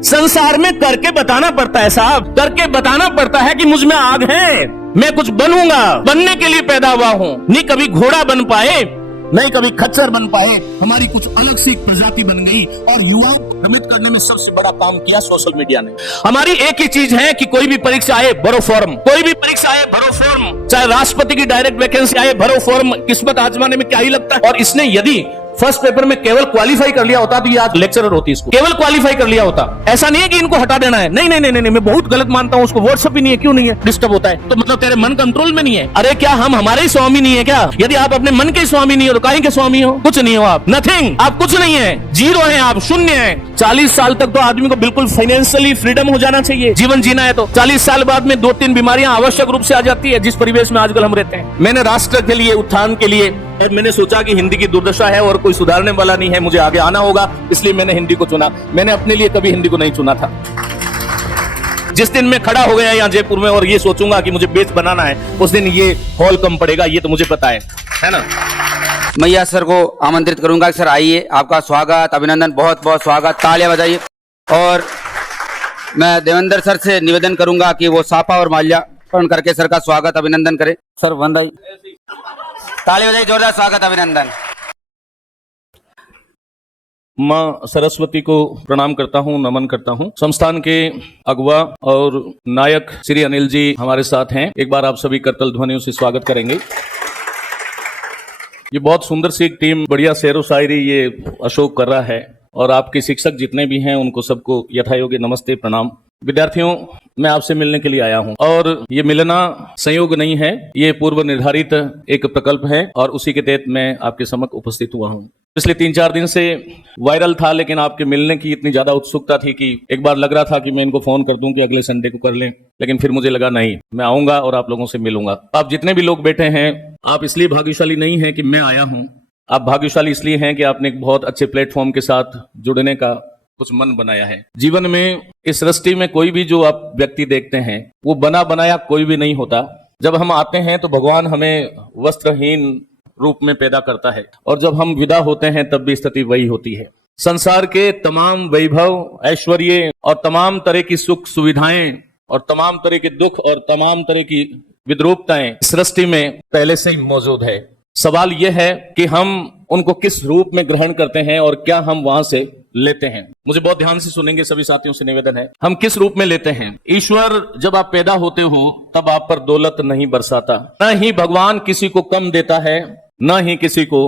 संसार में करके बताना पड़ता है साहब, करके बताना पड़ता है कि मुझ में आग है, मैं कुछ बनूंगा, बनने के लिए पैदा हुआ हूं। नहीं कभी घोड़ा बन पाए, नहीं कभी खच्चर बन पाए, हमारी कुछ अलग सी एक प्रजाति बन गई। और युवाओं को भ्रमित करने में सबसे बड़ा काम किया सोशल मीडिया ने। हमारी एक ही चीज है कि कोई भी परीक्षा आए भरो फॉर्म, कोई भी परीक्षा आए भरो फॉर्म, चाहे राष्ट्रपति की डायरेक्ट वैकेंसी आए भरो फॉर्म, किस्मत आजमाने में क्या ही लगता है। और इसने यदि फर्स्ट पेपर में केवल क्वालिफाई कर लिया होता तो ये आज लेक्चरर होती, इसको केवल क्वालिफाई कर लिया होता। ऐसा नहीं है कि इनको हटा देना है, नहीं नहीं नहीं नहीं, मैं बहुत गलत मानता हूं उसको। व्हाट्सएप भी नहीं है, क्यों नहीं है? डिस्टर्ब होता है तो मतलब तेरे मन कंट्रोल में नहीं है। अरे क्या हम हमारे ही स्वामी नहीं है क्या? यदि आप अपने मन के स्वामी नहीं हो तो काहे के स्वामी हो? कुछ नहीं हो आप, नथिंग, आप कुछ नहीं है, जीरो है आप, शून्य है। 40 साल तक तो आदमी को बिल्कुल फाइनेंशियली फ्रीडम हो जाना चाहिए, जीवन जीना है तो। 40 साल बाद में 2-3 बीमारियां आवश्यक रूप से आ जाती है जिस परिवेश में आजकल हम रहते हैं। मैंने राष्ट्र के लिए, उत्थान के लिए, और मैंने सोचा कि हिंदी की दुर्दशा है और कोई सुधारने वाला नहीं है, मुझे आगे आना होगा, इसलिए मैंने हिंदी को चुना। मैंने अपने लिए कभी हिंदी को नहीं चुना था। जिस दिन मैं खड़ा हो गया यहाँ जयपुर में और ये सोचूंगा कि मुझे बेच बनाना है, उस दिन ये हॉल कम पड़ेगा, ये तो मुझे पता है ना। मैया सर को आमंत्रित करूंगा। सर आइए, आपका स्वागत, अभिनंदन, बहुत बहुत स्वागत, तालियां बजाइए। और मैं देवेंद्र सर से निवेदन करूंगा कि वो साफा और माल्यार्पण करके सर का स्वागत अभिनंदन करें। सर वंदाई, ताली बजाइए, जोरदार स्वागत अभिनंदन। माँ सरस्वती को प्रणाम करता हूँ, नमन करता हूँ। संस्थान के अगुवा और नायक श्री अनिल जी हमारे साथ हैं। एक बार आप सभी करतल ध्वनियों से स्वागत करेंगे। ये बहुत सुंदर सी एक टीम, बढ़िया शेरो शायरी ये अशोक कर रहा है, और आपके शिक्षक जितने भी हैं उनको सबको यथायोग्य नमस्ते, प्रणाम। विद्यार्थियों, मैं आपसे मिलने के लिए आया हूं, और ये मिलना संयोग नहीं है, ये पूर्व निर्धारित एक प्रकल्प है, और उसी के तहत मैं आपके समक्ष उपस्थित हुआ हूं। पिछले 3-4 दिन से वायरल था, लेकिन आपके मिलने की इतनी ज्यादा उत्सुकता थी कि एक बार लग रहा था कि मैं इनको फोन कर दूं कि अगले संडे को कर लें, लेकिन फिर मुझे लगा नहीं, मैं आऊंगा और आप लोगों से मिलूंगा। आप जितने भी लोग बैठे हैं, आप इसलिए भाग्यशाली नहीं है कि मैं आया हूं, आप भाग्यशाली इसलिए हैं कि आपने एक बहुत अच्छे प्लेटफॉर्म के साथ जुड़ने का कुछ मन बनाया है। जीवन में, इस सृष्टि में कोई भी जो आप व्यक्ति देखते हैं वो बना बनाया कोई भी नहीं होता। जब हम आते हैं तो भगवान हमें वस्त्रहीन रूप में पैदा करता है, और जब हम विदा होते हैं तब भी स्थिति वही होती है। संसार के तमाम वैभव, ऐश्वर्य और तमाम तरह की सुख सुविधाएं और तमाम तरह के दुख और तमाम तरह की विद्रूपताएं सृष्टि में पहले से ही मौजूद है। सवाल यह है कि हम उनको किस रूप में ग्रहण करते हैं और क्या हम वहां से लेते हैं। मुझे बहुत ध्यान से सुनेंगे, सभी साथियों से निवेदन है, हम किस रूप में लेते हैं। ईश्वर जब आप पैदा होते हो तब आप पर दौलत नहीं बरसाता, न ही भगवान किसी को कम देता है, न ही किसी को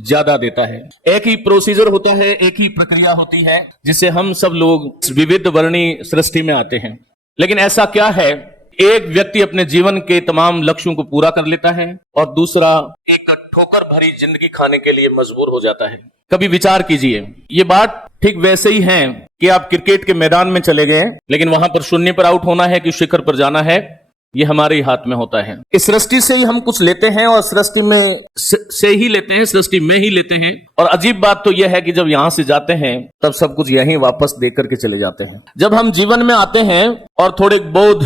ज्यादा देता है। एक ही प्रोसीजर होता है, एक ही प्रक्रिया होती है जिससे हम सब लोग विविध वर्णी सृष्टि में आते हैं। लेकिन ऐसा क्या है, एक व्यक्ति अपने जीवन के तमाम लक्ष्यों को पूरा कर लेता है और दूसरा एक ठोकर भरी जिंदगी खाने के लिए मजबूर हो जाता है। कभी विचार कीजिए, ये बात ठीक वैसे ही है कि आप क्रिकेट के मैदान में चले गए, लेकिन वहां पर शून्य पर आउट होना है कि शिखर पर जाना है, ये हमारे ही हाथ में होता है। इस सृष्टि से ही हम कुछ लेते हैं और सृष्टि में से ही लेते हैं, सृष्टि में ही लेते हैं। और अजीब बात तो यह है कि जब यहां से जाते हैं तब सब कुछ यहीं वापस दे करके चले जाते हैं। जब हम जीवन में आते हैं और थोड़े बोध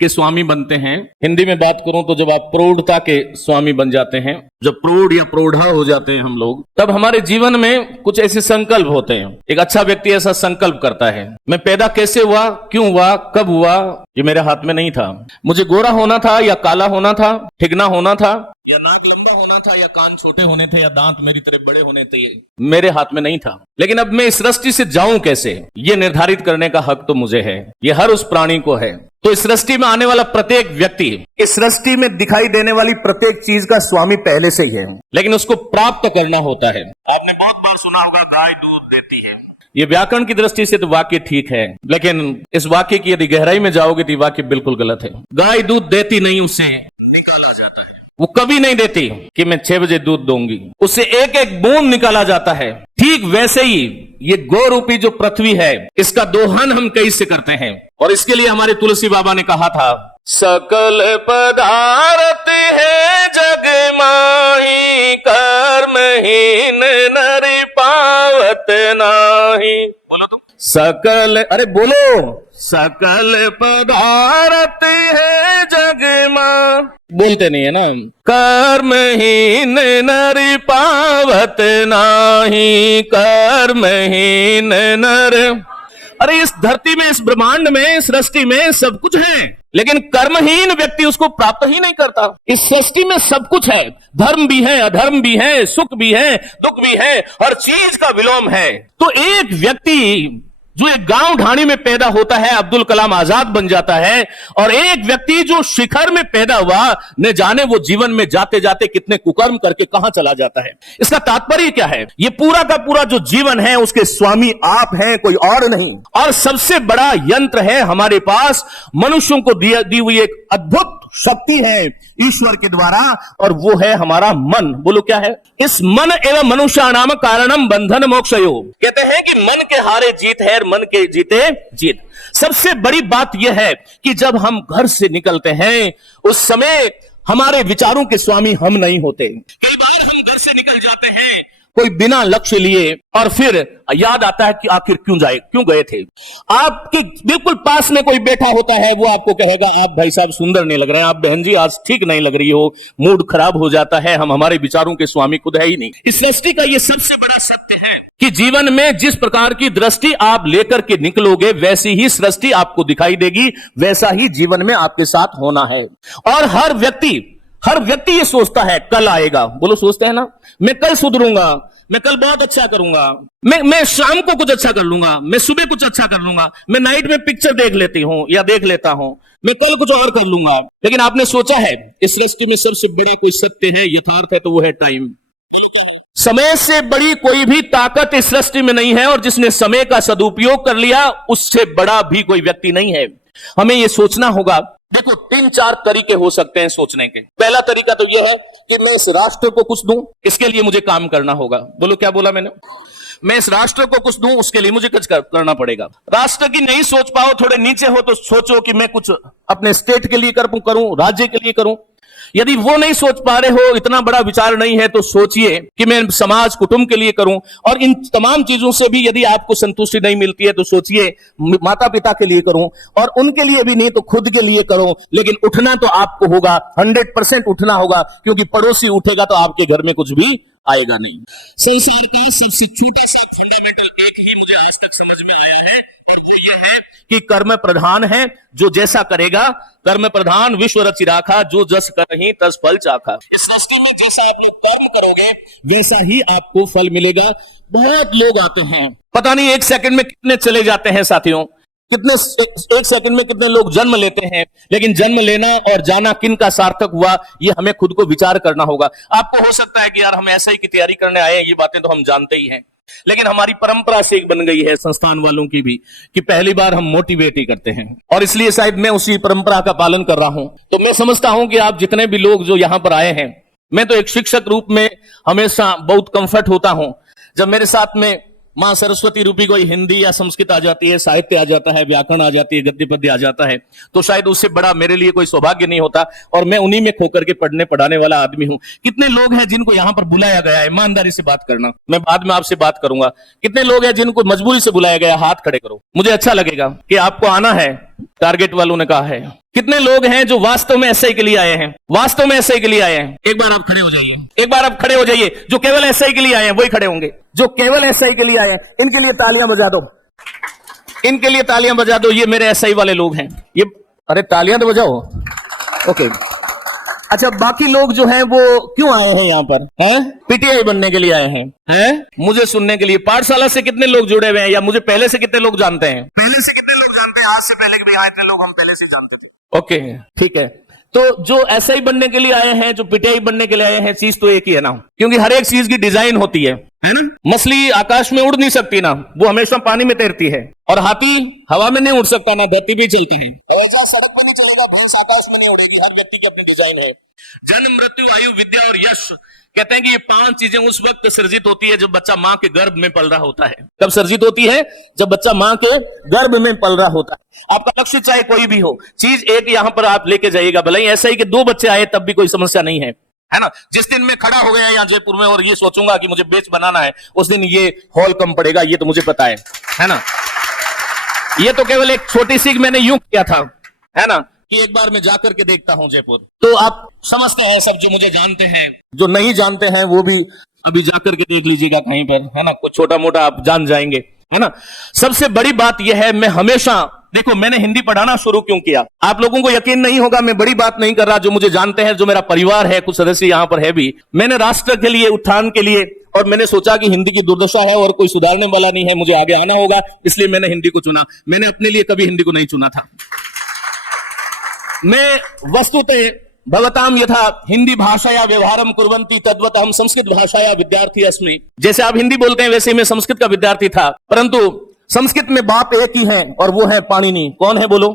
के स्वामी बनते हैं, हिंदी में बात करूं तो जब आप प्रौढ़ता के स्वामी बन जाते हैं, जब प्रौढ़ या प्रौढ़ा हो जाते हैं हम लोग, तब हमारे जीवन में कुछ ऐसे संकल्प होते हैं। एक अच्छा व्यक्ति ऐसा संकल्प करता है, मैं पैदा कैसे हुआ, क्यों हुआ, कब हुआ, ये मेरे हाथ में नहीं था। मुझे गोरा होना था या काला होना था, ठिगना होना था या नाक लंबा होना था या कान छोटे होने थे या दांत मेरी तरह बड़े होने थे, मेरे हाथ में नहीं था। लेकिन अब मैं इस सृष्टि से जाऊं कैसे, ये निर्धारित करने का हक तो मुझे है, ये हर उस प्राणी को है। तो इस सृष्टि में आने वाला प्रत्येक व्यक्ति, इस सृष्टि में दिखाई देने वाली प्रत्येक चीज का स्वामी पहले से ही है, लेकिन उसको प्राप्त करना होता है। आपने बहुत बार सुना होगा, गाय दूध देती है। ये व्याकरण की दृष्टि से तो वाक्य ठीक है, लेकिन इस वाक्य की यदि गहराई में जाओगे तो वाक्य बिल्कुल गलत है। गाय दूध देती नहीं, उसे निकाला जाता है। वो कभी नहीं देती कि मैं 6 बजे दूध दूंगी, उससे एक एक बूंद निकाला जाता है। ठीक वैसे ही ये गौ रूपी जो पृथ्वी है, इसका दोहन हम कैसे करते हैं, और इसके लिए हमारे तुलसी बाबा ने कहा था, सकल पदार्थ है जग माही, कर्महीन नर पावत नाही। बोलो तुम, सकल, अरे बोलो, सकल पदार्थ है जग मां, बोलते नहीं है ना, कर्महीन नर पावत नाही, कर्महीन नर अरे इस धरती में, इस ब्रह्मांड में, इस सृष्टि में सब कुछ है, लेकिन कर्महीन व्यक्ति उसको प्राप्त ही नहीं करता। इस सृष्टि में सब कुछ है, धर्म भी है, अधर्म भी है, सुख भी है, दुख भी है, हर चीज का विलोम है। तो एक व्यक्ति जो एक गांव ढाणी में पैदा होता है, अब्दुल कलाम आजाद बन जाता है, और एक व्यक्ति जो शिखर में पैदा हुआ, न जाने वो जीवन में जाते जाते कितने कुकर्म करके कहां चला जाता है। इसका तात्पर्य क्या है? ये पूरा का पूरा जो जीवन है उसके स्वामी आप हैं, कोई और नहीं। और सबसे बड़ा यंत्र है हमारे पास, मनुष्यों को दी हुई एक अद्भुत शक्ति है ईश्वर के द्वारा, और वो है हमारा मन। बोलो क्या है? इस मन एवं मनुष्य नाम कारणम बंधन मोक्षयो। कहते हैं कि मन के हारे जीत है, मन के जीते जीत। सबसे बड़ी बात यह है कि जब हम घर से निकलते हैं उस समय हमारे विचारों के स्वामी हम नहीं होते। कई बार हम घर से निकल जाते हैं कोई बिना लक्ष्य लिए, और फिर याद आता है कि आखिर क्यों गए थे। आपके बिल्कुल पास में कोई बैठा होता है, वो आपको कहेगा आप भाई साहब सुंदर नहीं लग रहे हैं, आप बहन जी आज ठीक नहीं लग रही हो, मूड खराब हो जाता है। हम हमारे विचारों के स्वामी खुद है ही नहीं। इस सृष्टि का ये सबसे बड़ा सत्य है कि जीवन में जिस प्रकार की दृष्टि आप लेकर के निकलोगे वैसी ही सृष्टि आपको दिखाई देगी, वैसा ही जीवन में आपके साथ होना है। और हर व्यक्ति ये सोचता है कल आएगा। बोलो सोचते हैं ना, मैं कल सुधरूंगा, मैं कल बहुत अच्छा करूंगा, मैं शाम को कुछ अच्छा कर लूंगा, मैं सुबह कुछ अच्छा कर लूंगा, मैं नाइट में पिक्चर देख लेती हूं या देख लेता हूं, मैं कल कुछ और कर लूंगा। लेकिन आपने सोचा है इस सृष्टि में सबसे बड़ी कोई सत्य है, यथार्थ है, तो वो है टाइम। समय से बड़ी कोई भी ताकत इस सृष्टि में नहीं है, और जिसने समय का सदुपयोग कर लिया उससे बड़ा भी कोई व्यक्ति नहीं है। हमें यह सोचना होगा। देखो 3-4 तरीके हो सकते हैं सोचने के। पहला तरीका तो यह है कि मैं इस राष्ट्र को कुछ दूं, इसके लिए मुझे काम करना होगा। बोलो क्या बोला मैंने? मैं इस राष्ट्र को कुछ दूं, उसके लिए मुझे कुछ करना पड़ेगा। राष्ट्र की नहीं सोच पाओ, थोड़े नीचे हो तो सोचो कि मैं कुछ अपने स्टेट के लिए करूं, राज्य के लिए करूं। यदि वो नहीं सोच पा रहे हो, इतना बड़ा विचार नहीं है, तो सोचिए कि मैं समाज कुटुंब के लिए करूं। और इन तमाम चीजों से भी यदि आपको संतुष्टि नहीं मिलती है तो सोचिए माता पिता के लिए करूं, और उनके लिए भी नहीं तो खुद के लिए करूं। लेकिन उठना तो आपको होगा, 100% उठना होगा, क्योंकि पड़ोसी उठेगा तो आपके घर में कुछ भी आएगा नहीं। संसार का सबसे छोटा सा फंडामेंटल एक ही मुझे आज तक समझ में आया है, और वो ये है कि कर्म प्रधान है, जो जैसा करेगा। कर्म प्रधान विश्व रचि राखा, जो जस करहि तस फल चाखा। इस सृष्टि में जैसा आप लोग कर्म करोगे वैसा ही आपको फल मिलेगा। बहुत लोग आते हैं, पता नहीं 1 सेकंड में कितने चले जाते हैं साथियों, कितने 1 सेकंड में कितने लोग जन्म लेते हैं, लेकिन जन्म लेना और जाना किन का सार्थक हुआ, ये हमें खुद को विचार करना होगा। आपको हो सकता है कि यार हम ऐसे ही की तैयारी करने आए हैं, ये बातें तो हम जानते ही हैं, लेकिन हमारी परंपरा से एक बन गई है संस्थान वालों की भी कि पहली बार हम मोटिवेट ही करते हैं, और इसलिए शायद मैं उसी परंपरा का पालन कर रहा हूं। तो मैं समझता हूं कि आप जितने भी लोग जो यहां पर आए हैं, मैं तो एक शिक्षक रूप में हमेशा बहुत कंफर्ट होता हूं जब मेरे साथ में मां सरस्वती रूपी कोई हिंदी या संस्कृत आ जाती है, साहित्य आ जाता है, व्याकरण आ जाती है, गद्य पद्य आ जाता है, तो शायद उससे बड़ा मेरे लिए कोई सौभाग्य नहीं होता। और मैं उन्हीं में खोकर के पढ़ने पढ़ाने वाला आदमी हूं। कितने लोग हैं जिनको यहां पर बुलाया गया है? ईमानदारी से बात करना, मैं बाद में आपसे बात करूंगा। कितने लोग हैं जिनको मजबूरी से बुलाया गया? हाथ खड़े करो, मुझे अच्छा लगेगा कि आपको आना है, टारगेट वालों ने कहा है। कितने लोग हैं जो वास्तव में एसआई के लिए आए हैं? वास्तव में एसआई के लिए आए हैं? एक बार आप खड़े हो जाइए, एक बार आप खड़े हो जाइए। जो केवल एसआई के लिए आए हैं वही खड़े होंगे, जो केवल एसआई के लिए आए हैं, इनके लिए तालियां बजा दो, इनके लिए तालियां बजा दो। ये मेरे एसआई वाले लोग हैं। ये अरे तालियां तो बजाओ। ओके, अच्छा बाकी लोग जो हैं वो क्यों आए हैं यहाँ पर? हैं? पीटीआई बनने के लिए आए हैं? हैं? मुझे सुनने के लिए। पाठशाला से कितने लोग जुड़े हुए हैं, या मुझे पहले से कितने लोग जानते हैं? पहले से कितने लोग जानते हैं? आज से पहले भी आए इतने लोग हम पहले से जानते थे। ओके ठीक है। तो जो एसआई बनने के लिए आए हैं, जो पीटीआई बनने के लिए आए हैं, चीज तो एक ही है ना, क्योंकि हर एक चीज की डिजाइन होती है ना। मछली आकाश में उड़ नहीं सकती ना, वो हमेशा पानी में तैरती है। और हाथी हवा में नहीं उड़ सकता ना, धरती पे चलते हैं। सड़क पर नहीं चलेगा, भैंस आकाश में नहीं उड़ेगी। हर व्यक्ति की अपनी डिजाइन है। जन्म, मृत्यु, आयु, विद्या और यश, कहते हैं कि ये 5 चीजें उस वक्त सर्जित होती है जब बच्चा मां के गर्भ में पल रहा होता है। कब सर्जित होती है? जब बच्चा मां के गर्भ में पल रहा होता है। आपका लक्ष्य चाहे कोई भी हो, चीज एक यहां पर आप लेके जाइएगा। भले ही ऐसा ही कि 2 बच्चे आए तब भी कोई समस्या नहीं है, है ना। जिस दिन मैं खड़ा हो गया यहाँ जयपुर में और ये सोचूंगा कि मुझे बेच बनाना है, उस दिन ये हॉल कम पड़ेगा, ये तो मुझे पता है ना। ये तो केवल एक छोटी सी मैंने यूं किया था, है ना, कि एक बार मैं जाकर के देखता हूं जयपुर। तो आप समझते हैं सब, जो मुझे जानते हैं, जो नहीं जानते हैं वो भी अभी जाकर के देख लीजिएगा कहीं पर, है ना। कुछ छोटा मोटा आप जान जाएंगे। है ना। सबसे बड़ी बात यह है, मैं हमेशा, देखो मैंने हिंदी पढ़ाना शुरू क्यों किया, आप लोगों को यकीन नहीं होगा, मैं बड़ी बात नहीं कर रहा, जो मुझे जानते हैं, जो मेरा परिवार है, कुछ सदस्य यहां पर है भी, मैंने राष्ट्र के लिए, उत्थान के लिए, और मैंने सोचा कि हिंदी की दुर्दशा है और कोई सुधारने वाला नहीं है, मुझे आगे आना होगा, इसलिए मैंने हिंदी को चुना। मैंने अपने लिए कभी हिंदी को नहीं चुना था। मैं वस्तुतः भवताम यथा हिंदी भाषाया व्यवहारम कुर्वन्ति तद्वत हम संस्कृत भाषाया विद्यार्थी अस्मि। जैसे आप हिंदी बोलते हैं वैसे मैं संस्कृत का विद्यार्थी था, परंतु संस्कृत में बाप एक ही है और वो है पाणिनि। कौन है बोलो?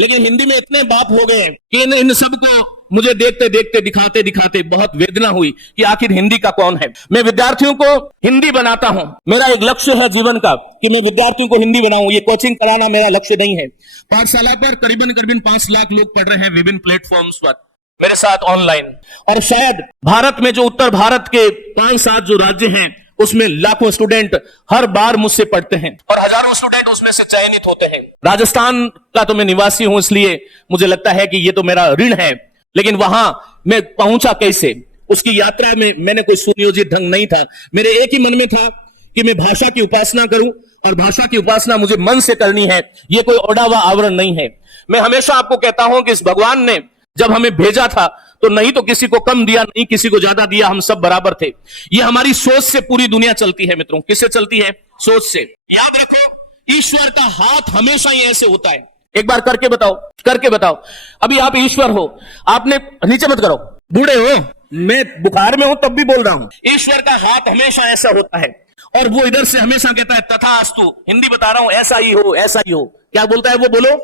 लेकिन हिंदी में इतने बाप हो गए कि इन सबको मुझे देखते देखते, दिखाते दिखाते बहुत वेदना हुई कि आखिर हिंदी का कौन है। मैं विद्यार्थियों को हिंदी बनाता हूं, मेरा एक लक्ष्य है जीवन का कि मैं विद्यार्थियों को हिंदी बनाऊं। ये कोचिंग कराना मेरा लक्ष्य नहीं है। पाठशाला पर करीबन 5 लाख लोग पढ़ रहे हैं विभिन्न प्लेटफॉर्म्स पर मेरे साथ ऑनलाइन, और शायद भारत में जो उत्तर भारत के 5-7 जो राज्य हैं उसमें लाखों स्टूडेंट हर बार मुझसे पढ़ते हैं और हजारों स्टूडेंट उसमें से चयनित होते हैं। राजस्थान का तो मैं निवासी हूं, इसलिए मुझे लगता है कि ये तो मेरा ऋण है, लेकिन वहां मैं पहुंचा कैसे, उसकी यात्रा में मैंने कोई सुनियोजित ढंग नहीं था। मेरे एक ही मन में था कि मैं भाषा की उपासना करूं, और भाषा की उपासना मुझे मन से करनी है, ये कोई ओढ़ावा आवरण नहीं है। मैं हमेशा आपको कहता हूं कि इस भगवान ने जब हमें भेजा था तो नहीं तो किसी को कम दिया, नहीं किसी को ज्यादा दिया, हम सब बराबर थे। ये हमारी सोच से पूरी दुनिया चलती है मित्रों। किससे चलती है? सोच से। याद रखो, ईश्वर का हाथ हमेशा ही ऐसे होता है। एक बार करके बताओ, करके बताओ। अभी आप ईश्वर हो, आपने, नीचे मत करो, बूढ़े हो, मैं बुखार में हूं तब भी बोल रहा हूं। ईश्वर का हाथ हमेशा ऐसा होता है और वो इधर से हमेशा कहता है तथास्तु। हिंदी बता रहा हूं, ऐसा ही हो, ऐसा ही हो। क्या बोलता है वो? बोलो।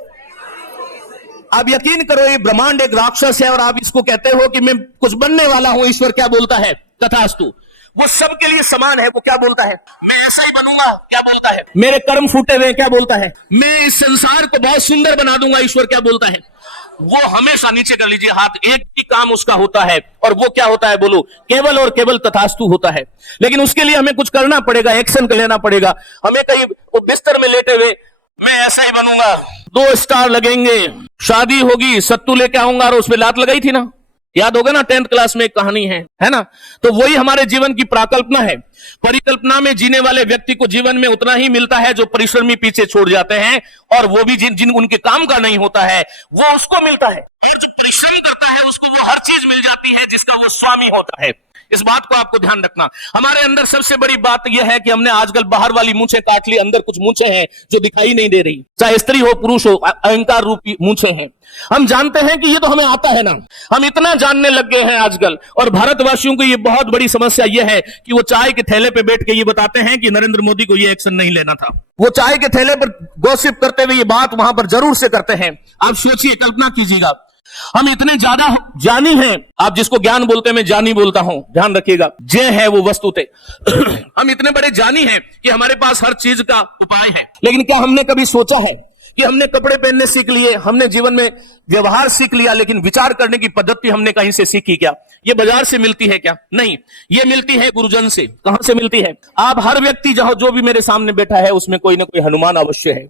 आप यकीन करो, ये ब्रह्मांड एक राक्षस है और आप इसको कहते हो कि मैं कुछ बनने वाला हूं। ईश्वर क्या बोलता है? तथास्तु। वो सबके लिए समान है। वो क्या बोलता है? मैं ऐसा ही बनूंगा। क्या बोलता है? मेरे कर्म फूटे हुए। क्या बोलता है? मैं इस संसार को बहुत सुंदर बना दूंगा। ईश्वर क्या बोलता है? वो हमेशा, नीचे कर लीजिए हाथ, एक ही काम उसका होता है, और वो क्या होता है बोलो? केवल और केवल तथास्तु होता है। लेकिन उसके लिए हमें कुछ करना पड़ेगा, एक्शन लेना पड़ेगा। हमें कहीं वो बिस्तर में लेटे हुए मैं ऐसा ही बनूंगा, 2 स्टार लगेंगे, शादी होगी, सत्तू लेके आऊंगा, और उसमें लात लगाई थी ना, याद होगा ना, 10th क्लास में एक कहानी है ना। तो वही हमारे जीवन की प्राकल्पना है। परिकल्पना में जीने वाले व्यक्ति को जीवन में उतना ही मिलता है जो परिश्रमी पीछे छोड़ जाते हैं, और वो भी जिन उनके काम का नहीं होता है वो उसको मिलता है। जो परिश्रम करता है उसको वो हर चीज मिल जाती है जिसका वो स्वामी होता है। इस बात को आपको ध्यान रखना। हमारे अंदर सबसे बड़ी बात यह है कि हमने आजकल बाहर वाली मूंछें काट ली, अंदर कुछ मूंछें हैं जो दिखाई नहीं दे रही, चाहे स्त्री हो पुरुष हो, अहंकार रूपी मूंछें हैं। हम जानते हैं कि ये तो हमें आता है ना, हम इतना जानने लग गए हैं आजकल। और भारतवासियों को ये बहुत बड़ी समस्या यह है कि वो चाय के थैले पे बैठ के ये बताते हैं कि नरेंद्र मोदी को ये एक्शन नहीं लेना था। वो चाय के थैले पर गॉसिप करते हुए ये बात वहां पर जरूर से करते हैं। आप सोचिए, कल्पना कीजिएगा, हम इतने ज्यादा ज्ञानी हैं। आप जिसको ज्ञान बोलते हैं, मैं ज्ञानी बोलता हूं, ध्यान रखिएगा, जय है वो वस्तुते। हम इतने बड़े ज्ञानी हैं कि हमारे पास हर चीज का उपाय है। लेकिन क्या हमने कभी सोचा है कि हमने कपड़े पहनने सीख लिए, हमने जीवन में व्यवहार सीख लिया, लेकिन विचार करने की पद्धति हमने कहीं से सीखी क्या? ये बाजार से मिलती है क्या? नहीं, ये मिलती है गुरुजन से। कहां से मिलती है? आप हर व्यक्ति जो भी मेरे सामने बैठा है उसमें कोई ना कोई हनुमान अवश्य है,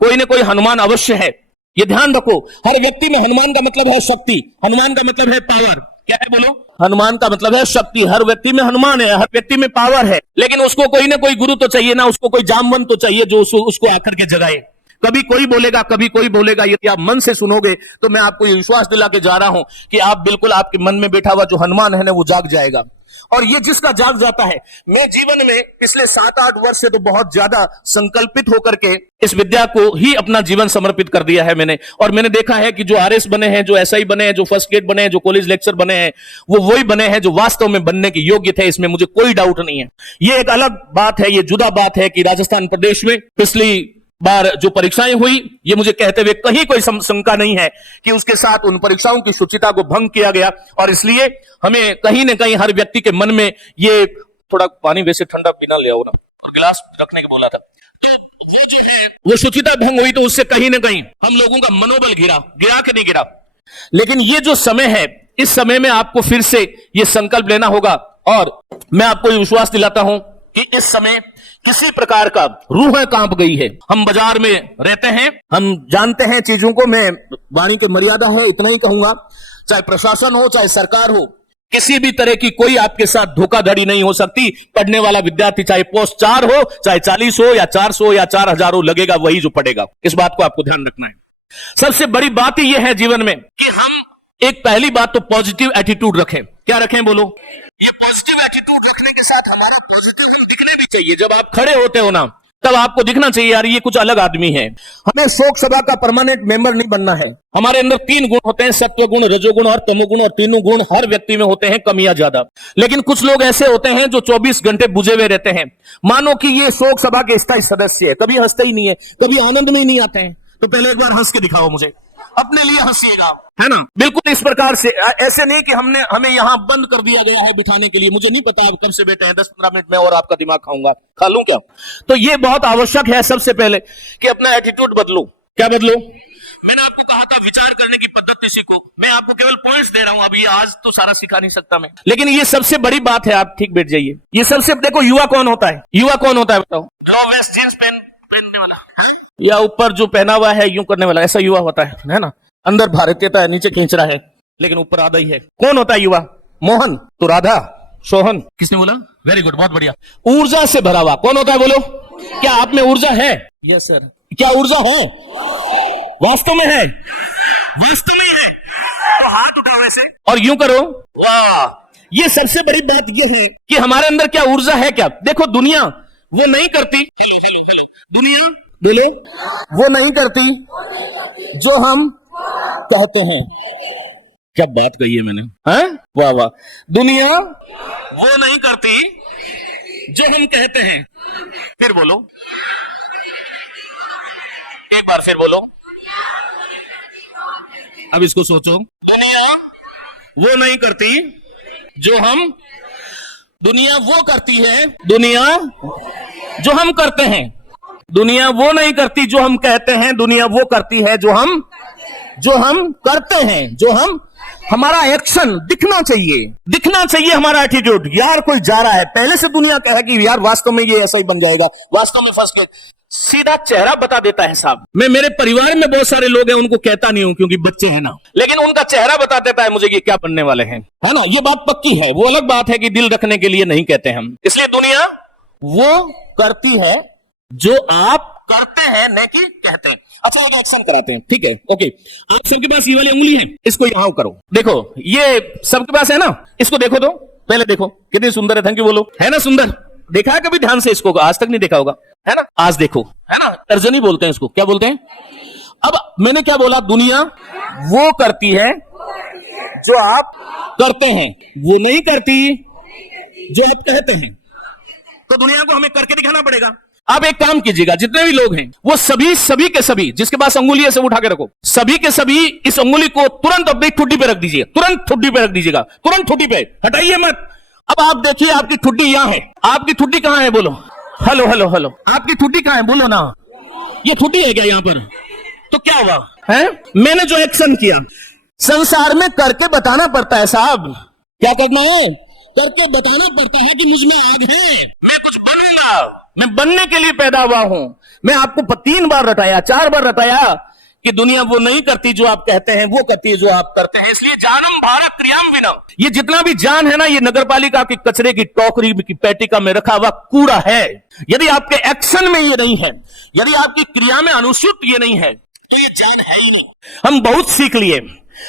कोई ना कोई हनुमान अवश्य है। ये ध्यान रखो, हर व्यक्ति में हनुमान का मतलब है शक्ति, हनुमान का मतलब है पावर। क्या है बोलो? हनुमान का मतलब है शक्ति। हर व्यक्ति में हनुमान है, हर व्यक्ति में पावर है, लेकिन उसको कोई ना कोई गुरु तो चाहिए ना, उसको कोई जामवंत तो चाहिए जो उसको आकर के जगाए। कभी कोई बोलेगा, कभी कोई बोलेगा। यदि आप मन से सुनोगे तो मैं आपको ये विश्वास दिला के जा रहा हूं कि आप बिल्कुल, आपके मन में बैठा हुआ जो हनुमान है ना, वो जाग जाएगा। और ये जिसका जाग जाता है, मैं जीवन में पिछले 7-8 वर्ष से तो बहुत ज्यादा संकल्पित होकर के इस विद्या को ही अपना जीवन समर्पित कर दिया है मैंने। और मैंने देखा है कि जो आरएस बने हैं, जो एसआई बने हैं, जो फर्स्ट ग्रेड बने हैं, जो कॉलेज लेक्चर बने हैं, वो वही बने हैं जो वास्तव में बनने के योग्य थे। इसमें मुझे कोई डाउट नहीं है। ये एक अलग बात है, ये जुदा बात है कि राजस्थान प्रदेश में पिछली बार जो परीक्षाएं हुई, ये मुझे कहते हुए कहीं कोई शंका नहीं है कि उसके साथ उन परीक्षाओं की शुचिता को भंग किया गया। और इसलिए हमें कहीं ना कहीं हर व्यक्ति के मन में ये, थोड़ा पानी वैसे ठंडा पीना ले आओ ना, गिलास रखने को बोला था, तो वो शुचिता भंग हुई तो उससे कहीं ना कहीं हम लोगों का मनोबल गिरा कि नहीं गिरा। लेकिन ये जो समय है, इस समय में आपको फिर से ये संकल्प लेना होगा। और मैं आपको ये विश्वास दिलाता हूं कि इस समय किसी प्रकार का रूह कांप गई है। हम बाजार में रहते हैं, हम जानते हैं चीजों को। मैं वाणी की मर्यादा है, इतना ही कहूंगा, चाहे प्रशासन हो, चाहे सरकार हो, किसी भी तरह की कोई आपके साथ धोखाधड़ी नहीं हो सकती। पढ़ने वाला विद्यार्थी चाहे पोस्ट 4 हो, चाहे 40 हो या 400 हो या 4000 हो, लगेगा वही जो पढ़ेगा। इस बात को आपको ध्यान रखना है। सबसे बड़ी बात ही यह है जीवन में कि हम एक पहली बात तो पॉजिटिव एटीट्यूड रखें। क्या रखें बोलो? ये पॉजिटिव एटीट्यूड रखने के साथ हमारा पॉजिटिव हम दिखने भी चाहिए। जब आप खड़े होते हो ना, तब आपको दिखना चाहिए यार ये कुछ अलग आदमी है। हमें शोक सभा का परमानेंट मेंबर नहीं बनना है। हमारे अंदर 3 गुण होते हैं, सत्व गुण, रजोगुण और तमोगुण, और तीनों गुण हर व्यक्ति में होते हैं, कम या ज्यादा। लेकिन कुछ लोग ऐसे होते हैं जो 24 घंटे बुझे हुए रहते हैं। मानो कि ये शोक सभा के स्थायी सदस्य है, कभी हंसते ही नहीं है, कभी आनंद में ही नहीं आते हैं। तो पहले एक बार हंस के दिखाओ मुझे, अपने लिए हंसिएगा, है ना? बिल्कुल इस प्रकार से, ऐसे नहीं कि हमें यहां बंद कर दिया गया है बिठाने के लिए। मुझे नहीं पता आप कब से बैठे हैं, 10-15 मिनट में और आपका दिमाग खाऊंगा, खा लूं क्या? तो ये बहुत आवश्यक है सबसे पहले कि अपना एटीट्यूड बदलो। क्या बदलो? मैंने आपको कहा था विचार करने की पद्धति सीखो। मैं आपको केवल पॉइंट्स दे रहा हूं, अभी आज तो सारा सिखा नहीं सकता मैं, लेकिन ये सबसे बड़ी बात है। आप ठीक बैठ जाइए। ये सबसे, देखो युवा कौन होता है? युवा कौन होता है बताओ? लो वेस्ट जींस पहनने वाला, या ऊपर जो पहना हुआ है यूं करने वाला, ऐसा युवा होता है ना? अंदर भारतीयता है, नीचे खींच रहा है, लेकिन ऊपर आधा ही है। कौन होता है युवा? मोहन, तो राधा, सोहन। किसने बोला? वेरी गुड, बहुत बढ़िया। ऊर्जा से भरा हुआ कौन होता है बोलो? क्या आप में ऊर्जा है? Yes sir. क्या ऊर्जा है? वास्तव में है? वास्तव में है तो हाथ उठाओ ऐसे और यूं करो, वाह। ये सबसे बड़ी बात ये है कि हमारे अंदर क्या ऊर्जा है। क्या देखो, दुनिया वो नहीं करती, दुनिया बोलो, वो नहीं करती जो हम कहते हैं। क्या बात कही है मैंने, हैं? वाह वाह। दुनिया वो नहीं करती जो हम कहते हैं। फिर बोलो, एक बार फिर बोलो। अब इसको सोचो, दुनिया वो नहीं करती जो हम, दुनिया वो करती है, दुनिया जो हम करते हैं। दुनिया वो नहीं करती जो हम कहते हैं, दुनिया वो करती है जो हम करते हैं, जो हम, हमारा एक्शन दिखना चाहिए, दिखना चाहिए हमारा एटीट्यूड। यार कोई जा रहा है, पहले से दुनिया कहे कि यार वास्तव में ये ऐसा ही बन जाएगा, वास्तव में फर्स्ट क्लास, सीधा चेहरा बता देता है साहब। मैं, मेरे परिवार में बहुत सारे लोग हैं, उनको कहता नहीं हूं क्योंकि बच्चे हैं ना, लेकिन उनका चेहरा बता देता है मुझे कि क्या बनने वाले हैं, है ना? ये बात पक्की है। वो अलग बात है कि दिल रखने के लिए नहीं कहते हम। इसलिए दुनिया वो करती है जो आप करते हैं, नहीं कि कहते हैं। अच्छा, एक एक्शन कराते हैं, ठीक है? ओके, आप सबके पास ये वाली उंगली है, इसको यहां करो। देखो, ये सबके पास है ना? इसको देखो तो, पहले देखो कितनी सुंदर है। थैंक यू बोलो, है ना सुंदर? देखा है कभी ध्यान से इसको? आज तक नहीं देखा होगा, है ना? आज देखो, है ना? तर्जनी बोलते हैं इसको, क्या बोलते हैं? अब मैंने क्या बोला? दुनिया वो करती है जो आप करते हैं, वो नहीं करती जो आप कहते हैं। तो दुनिया को हमें करके दिखाना पड़ेगा। आप एक काम कीजिएगा, जितने भी लोग हैं वो सभी के सभी, जिसके पास अंगुली है सब उठा के रखो, सभी के सभी इस अंगुली को तुरंत अपनी ठुड्डी पे रख दीजिए, तुरंत ठुड्डी पे रख दीजिएगा, तुरंत ठुड्डी पे, हटाइए मत। अब आप देखिए आपकी ठुड्डी यहां है, आपकी ठुड्डी कहां है बोलो? हेलो हेलो हेलो, आपकी ठुड्डी कहां है बोलो ना? ये ठुड्डी है क्या यहां पर? तो क्या हुआ है? मैंने जो एक्शन किया, संसार में करके बताना पड़ता है साहब। क्या करना है? करके बताना पड़ता है कि मुझ में आग है, मैं कुछ बनूंगा, मैं बनने के लिए पैदा हुआ हूं। मैं आपको 3 बार रटाया, 4 बार रटाया कि दुनिया वो नहीं करती जो आप कहते हैं, वो करती है जो आप करते हैं। इसलिए जानम भारत क्रियाम विनम, ये जितना भी जान है ना, ये नगरपालिका की कचरे की टोकरी की पेटिका में रखा हुआ कूड़ा है। यदि आपके एक्शन में ये नहीं है, यदि आपकी क्रिया में अनुसूत ये नहीं है, तो ये जान है ही नहीं। हम बहुत सीख लिए।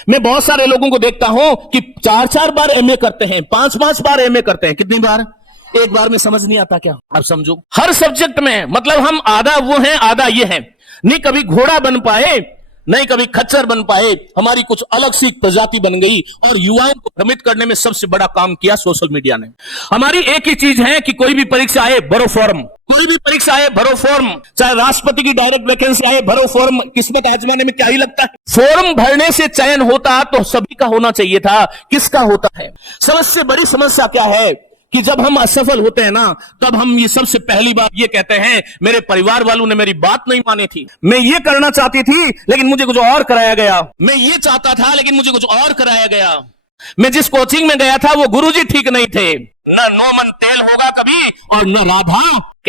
मैं बहुत सारे लोगों को देखता हूं कि 4-4 बार एमए करते हैं, 5-5 बार एमए करते हैं। कितनी बार? एक बार में समझ नहीं आता क्या? अब समझो, हर सब्जेक्ट में, मतलब हम आधा वो हैं आधा ये हैं। नहीं कभी घोड़ा बन पाए, नहीं कभी खच्चर बन पाए, हमारी कुछ अलग सी प्रजाति बन गई। और युवाओं को भ्रमित करने में सबसे बड़ा काम किया सोशल मीडिया ने। हमारी एक ही चीज है कि कोई भी परीक्षा आए भरो फॉर्म, कोई भी परीक्षा आए भरो फॉर्म, चाहे राष्ट्रपति की डायरेक्ट वैकेंसी आए भरो फॉर्म। किस्मत आजमाने में क्या ही लगता है? फॉर्म भरने से चयन होता तो सभी का होना चाहिए था, किसका होता है? सबसे बड़ी समस्या क्या है कि जब हम असफल होते हैं ना, तब हम ये सबसे पहली बात ये कहते हैं, मेरे परिवार वालों ने मेरी बात नहीं मानी थी, मैं ये करना चाहती थी लेकिन मुझे कुछ और कराया गया, मैं ये चाहता था लेकिन मुझे कुछ और कराया गया, मैं जिस कोचिंग में गया था वो गुरुजी ठीक नहीं थे। न नोमन तेल होगा कभी और न राधा।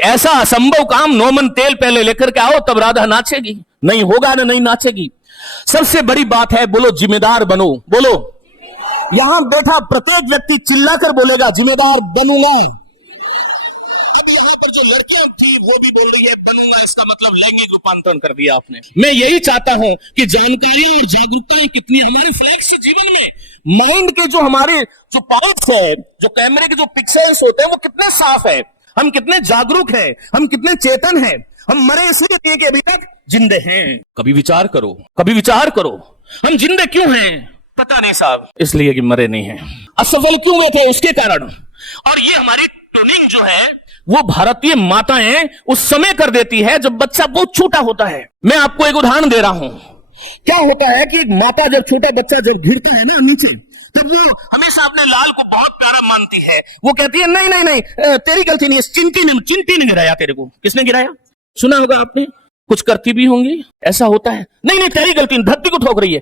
ऐसा असंभव काम, नोमन तेल पहले लेकर के आओ तब राधा नाचेगी, नहीं होगा ना नहीं नाचेगी। सबसे बड़ी बात है, बोलो जिम्मेदार बनो, बोलो यहां बैठा प्रत्येक व्यक्ति चिल्लाकर बोलेगा जिम्मेदार बनूंगा। यहाँ पर जो लड़कियां थी वो भी बोल रही है बनूंगा, इसका मतलब लैंगिक रूपांतरण कर दिया आपने। मैं यही चाहता हूं कि जानकारी और जागरूकता कितनी हमारे फ्लैक्स जीवन में माइंड के जो हमारे जो पार्ट्स है, जो कैमरे के जो पिक्सल्स होते हैं वो कितने साफ है, हम कितने जागरूक हैं, हम कितने चेतन हैं। हम मरे इसलिए नहीं कि अभी तक जिंदे हैं। कभी विचार करो, कभी विचार करो, हम जिंदे क्यों हैं? पता नहीं साहब, इसलिए कि मरे नहीं हैं। असफल क्यों हुए थे? उसके कारण। और ये हमारी ट्यूनिंग जो है वो भारतीय माताएं उस समय कर देती है जब बच्चा बहुत छोटा होता है। मैं आपको एक उदाहरण दे रहा हूं। क्या होता है कि माता जब छोटा बच्चा जब गिरता है ना नीचे, तब वो हमेशा अपने लाल को बहुत प्यारा मानती है। वो कहती है नहीं नहीं नहीं, तेरी गलती नहीं है, चिंटी ने गिराया तेरे को। किसने गिराया? सुना होगा आपने, कुछ करती भी होंगी, ऐसा होता है। नहीं नहीं तेरी गलती, धरती को ठोक रही है।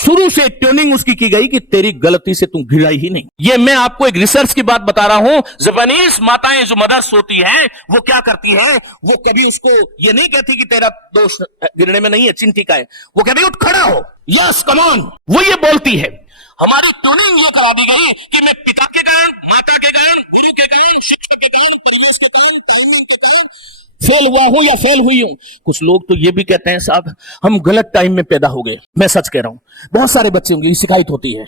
शुरू से ट्यूनिंग उसकी की गई कि तेरी गलती से तुम गिराई ही नहीं। ये मैं आपको एक रिसर्च की बात बता रहा हूं। जापानीज माताएं जो मदर्स होती हैं वो क्या करती हैं, वो कभी उसको ये नहीं कहती कि तेरा दोष गिरने में नहीं है, चिंटी का है। वो कहती उठ खड़ा हो, यस कम ऑन, वो ये बोलती है। हमारी ट्यूनिंग ये करा दी गई कि मैं पिता के कारण, माता के कारण, गुरु के कारण, शिक्षक के कारण, परिवेश के कारण फेल हुआ हूं या फेल हुई हूं। कुछ लोग तो ये भी कहते हैं साहब हम गलत टाइम में पैदा हो गए। मैं सच कह रहा हूं, बहुत सारे बच्चे होंगे शिकायत होती है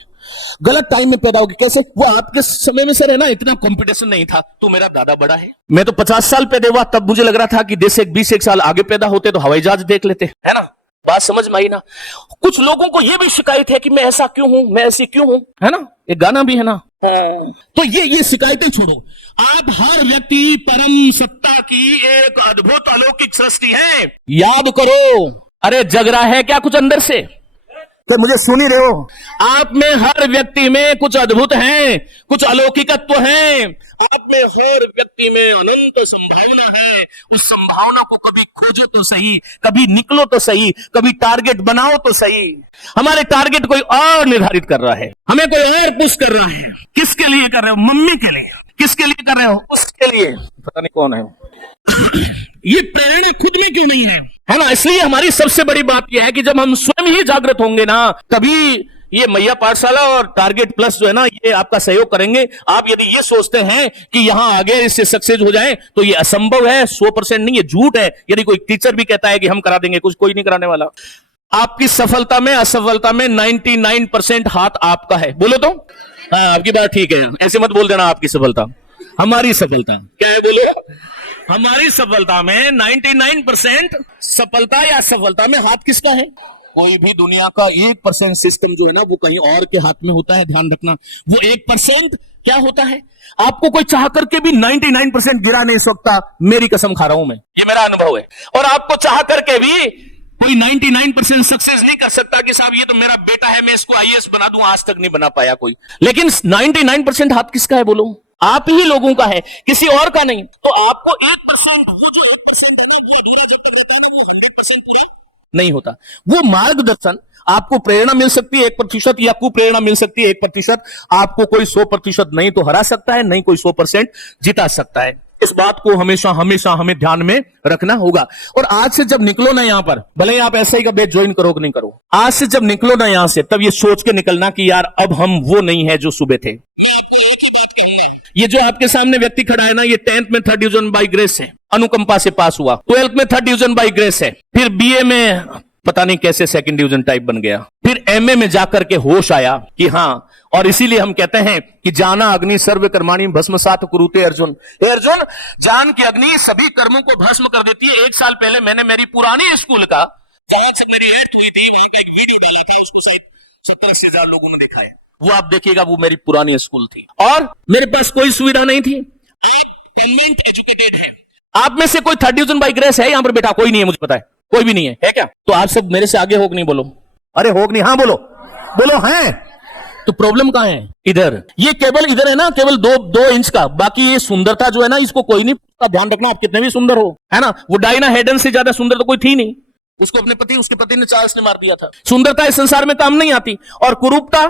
गलत टाइम में पैदा हो गए। कैसे? वो आपके समय में सर है ना इतना कंपटीशन नहीं था, तो मेरा दादा बड़ा है, मैं तो 50 साल पैदा हुआ, तब मुझे लग रहा था कि देश 20 साल आगे पैदा होते तो हवाई जहाज देख लेते, है ना। बात समझ में आई ना। कुछ लोगों को यह भी शिकायत है कि मैं ऐसा क्यों हूं, मैं ऐसी क्यों हूं, है ना। एक गाना भी है ना। तो ये शिकायतें छोड़ो। आप हर व्यक्ति परम सत्ता की एक अद्भुत अलौकिक सृष्टि है, याद करो। अरे जग रहा है क्या कुछ अंदर से? तो मुझे सुन ही रहे हो? आप में हर व्यक्ति में कुछ अद्भुत है, कुछ अलौकिकत्व है। आप में हर व्यक्ति में अनंत संभावना है। उस संभावना को कभी खोजो तो सही, कभी निकलो तो सही, कभी टारगेट बनाओ तो सही। हमारे टारगेट कोई और निर्धारित कर रहा है, हमें कोई और पुश कर रहा है। किसके लिए कर रहे हो? मम्मी के लिए। किसके लिए कर रहे हो? उसके लिए। पता नहीं कौन है ये प्रेरणा खुद में क्यों नहीं है ना। इसलिए हमारी सबसे बड़ी बात यह है कि जब हम स्वयं ही जागृत होंगे ना, तभी ये मैया पाठशाला और टारगेट प्लस जो है ना, ये आपका सहयोग करेंगे। आप यदि ये सोचते हैं कि यहां आगे इससे सक्सेस हो जाए तो ये असंभव है, 100% नहीं, ये झूठ है। यदि कोई टीचर भी कहता है कि हम करा देंगे, कुछ कोई नहीं कराने वाला। आपकी सफलता में असफलता में 99% हाथ आपका है। बोलो तो हाँ, आपकी बात ठीक है। ऐसे मत बोल देना आपकी सफलता, हमारी सफलता क्या है? बोलो हमारी सफलता में 99% सफलता या असफलता में हाथ किसका है? कोई भी दुनिया का 1% सिस्टम जो है ना वो कहीं और के हाथ में होता है। ध्यान रखना, वो 1% क्या होता है? आपको कोई चाह करके भी 99% गिरा नहीं सकता। मेरी कसम खा रहा हूं मैं, ये मेरा अनुभव है। और आपको चाह करके भी कोई 99% सक्सेस नहीं कर सकता कि साहब ये तो मेरा बेटा है, मैं इसको IAS बना दूं। आज तक नहीं बना पाया कोई। लेकिन 99% हाथ किसका है? बोलो आप ही लोगों का है, किसी और का नहीं। तो आपको 1%, वो जो 1% है ना, वो अधूरा जब तक रहता है ना, वो 100% पूरा नहीं होता। वो मार्गदर्शन आपको प्रेरणा मिल सकती है 1% या कुप्रेरणा मिल सकती है 1%। आपको कोई 100% नहीं तो हरा सकता है, नहीं कोई 100% जिता सकता है। इस बात को हमेशा हमेशा हमें ध्यान में रखना होगा। और आज से जब निकलो ना यहां पर, भले ही आप ऐसा ही का बैच ज्वाइन करो कि नहीं करो, आज से जब निकलो ना यहां से, तब ये सोच के निकलना कि यार अब हम वो नहीं है जो सुबह थे। ये जो आपके सामने व्यक्ति खड़ा है ना, ये 10th में 3rd डिवीजन बाई ग्रेस है, अनुकंपा से पास हुआ। 12th में 3rd डिवीजन बाई ग्रेस है। फिर BA में पता नहीं कैसे 2nd डिवीजन टाइप बन गया। फिर MA में जाकर के होश आया कि हाँ, और इसीलिए हम कहते हैं कि जाना अग्नि सर्व कर्माणि भस्मसात कुरुते अर्जुन। अर्जुन, जान की अग्नि सभी कर्मों को भस्म कर देती है। 1 साल पहले मैंने मेरी पुरानी स्कूल का, जहां से मेरी एड हुई थी, एक वीडियो डाली थी, उसको शायद 70-80 हजार लोगों ने देखा है। वो आप देखिएगा, वो मेरी पुरानी स्कूल थी और मेरे पास कोई सुविधा नहीं थी। गवर्नमेंट एजुकेटेड है। आप में से कोई 3rd डिवीजन बाई ग्रेस है यहां पर? बेटा कोई नहीं है, मुझे पता है, कोई भी नहीं है। है क्या? तो आप सब मेरे से आगे हो कि नहीं? बोलो। अरे हो कि नहीं? हाँ बोलो, बोलो हैं। तो प्रॉब्लम कहां है? इधर। ये केवल इधर है ना, केवल 2 इंच का। बाकी ये सुंदरता जो है ना, इसको कोई नहीं। ध्यान रखना, आप कितने भी सुंदर हो, है ना। वो डायना हेडन से ज्यादा सुंदर तो कोई थी नहीं। उसको उसके पति ने चार्ल्स ने मार दिया था। सुंदरता इस संसार में काम नहीं आती। और कुरूपता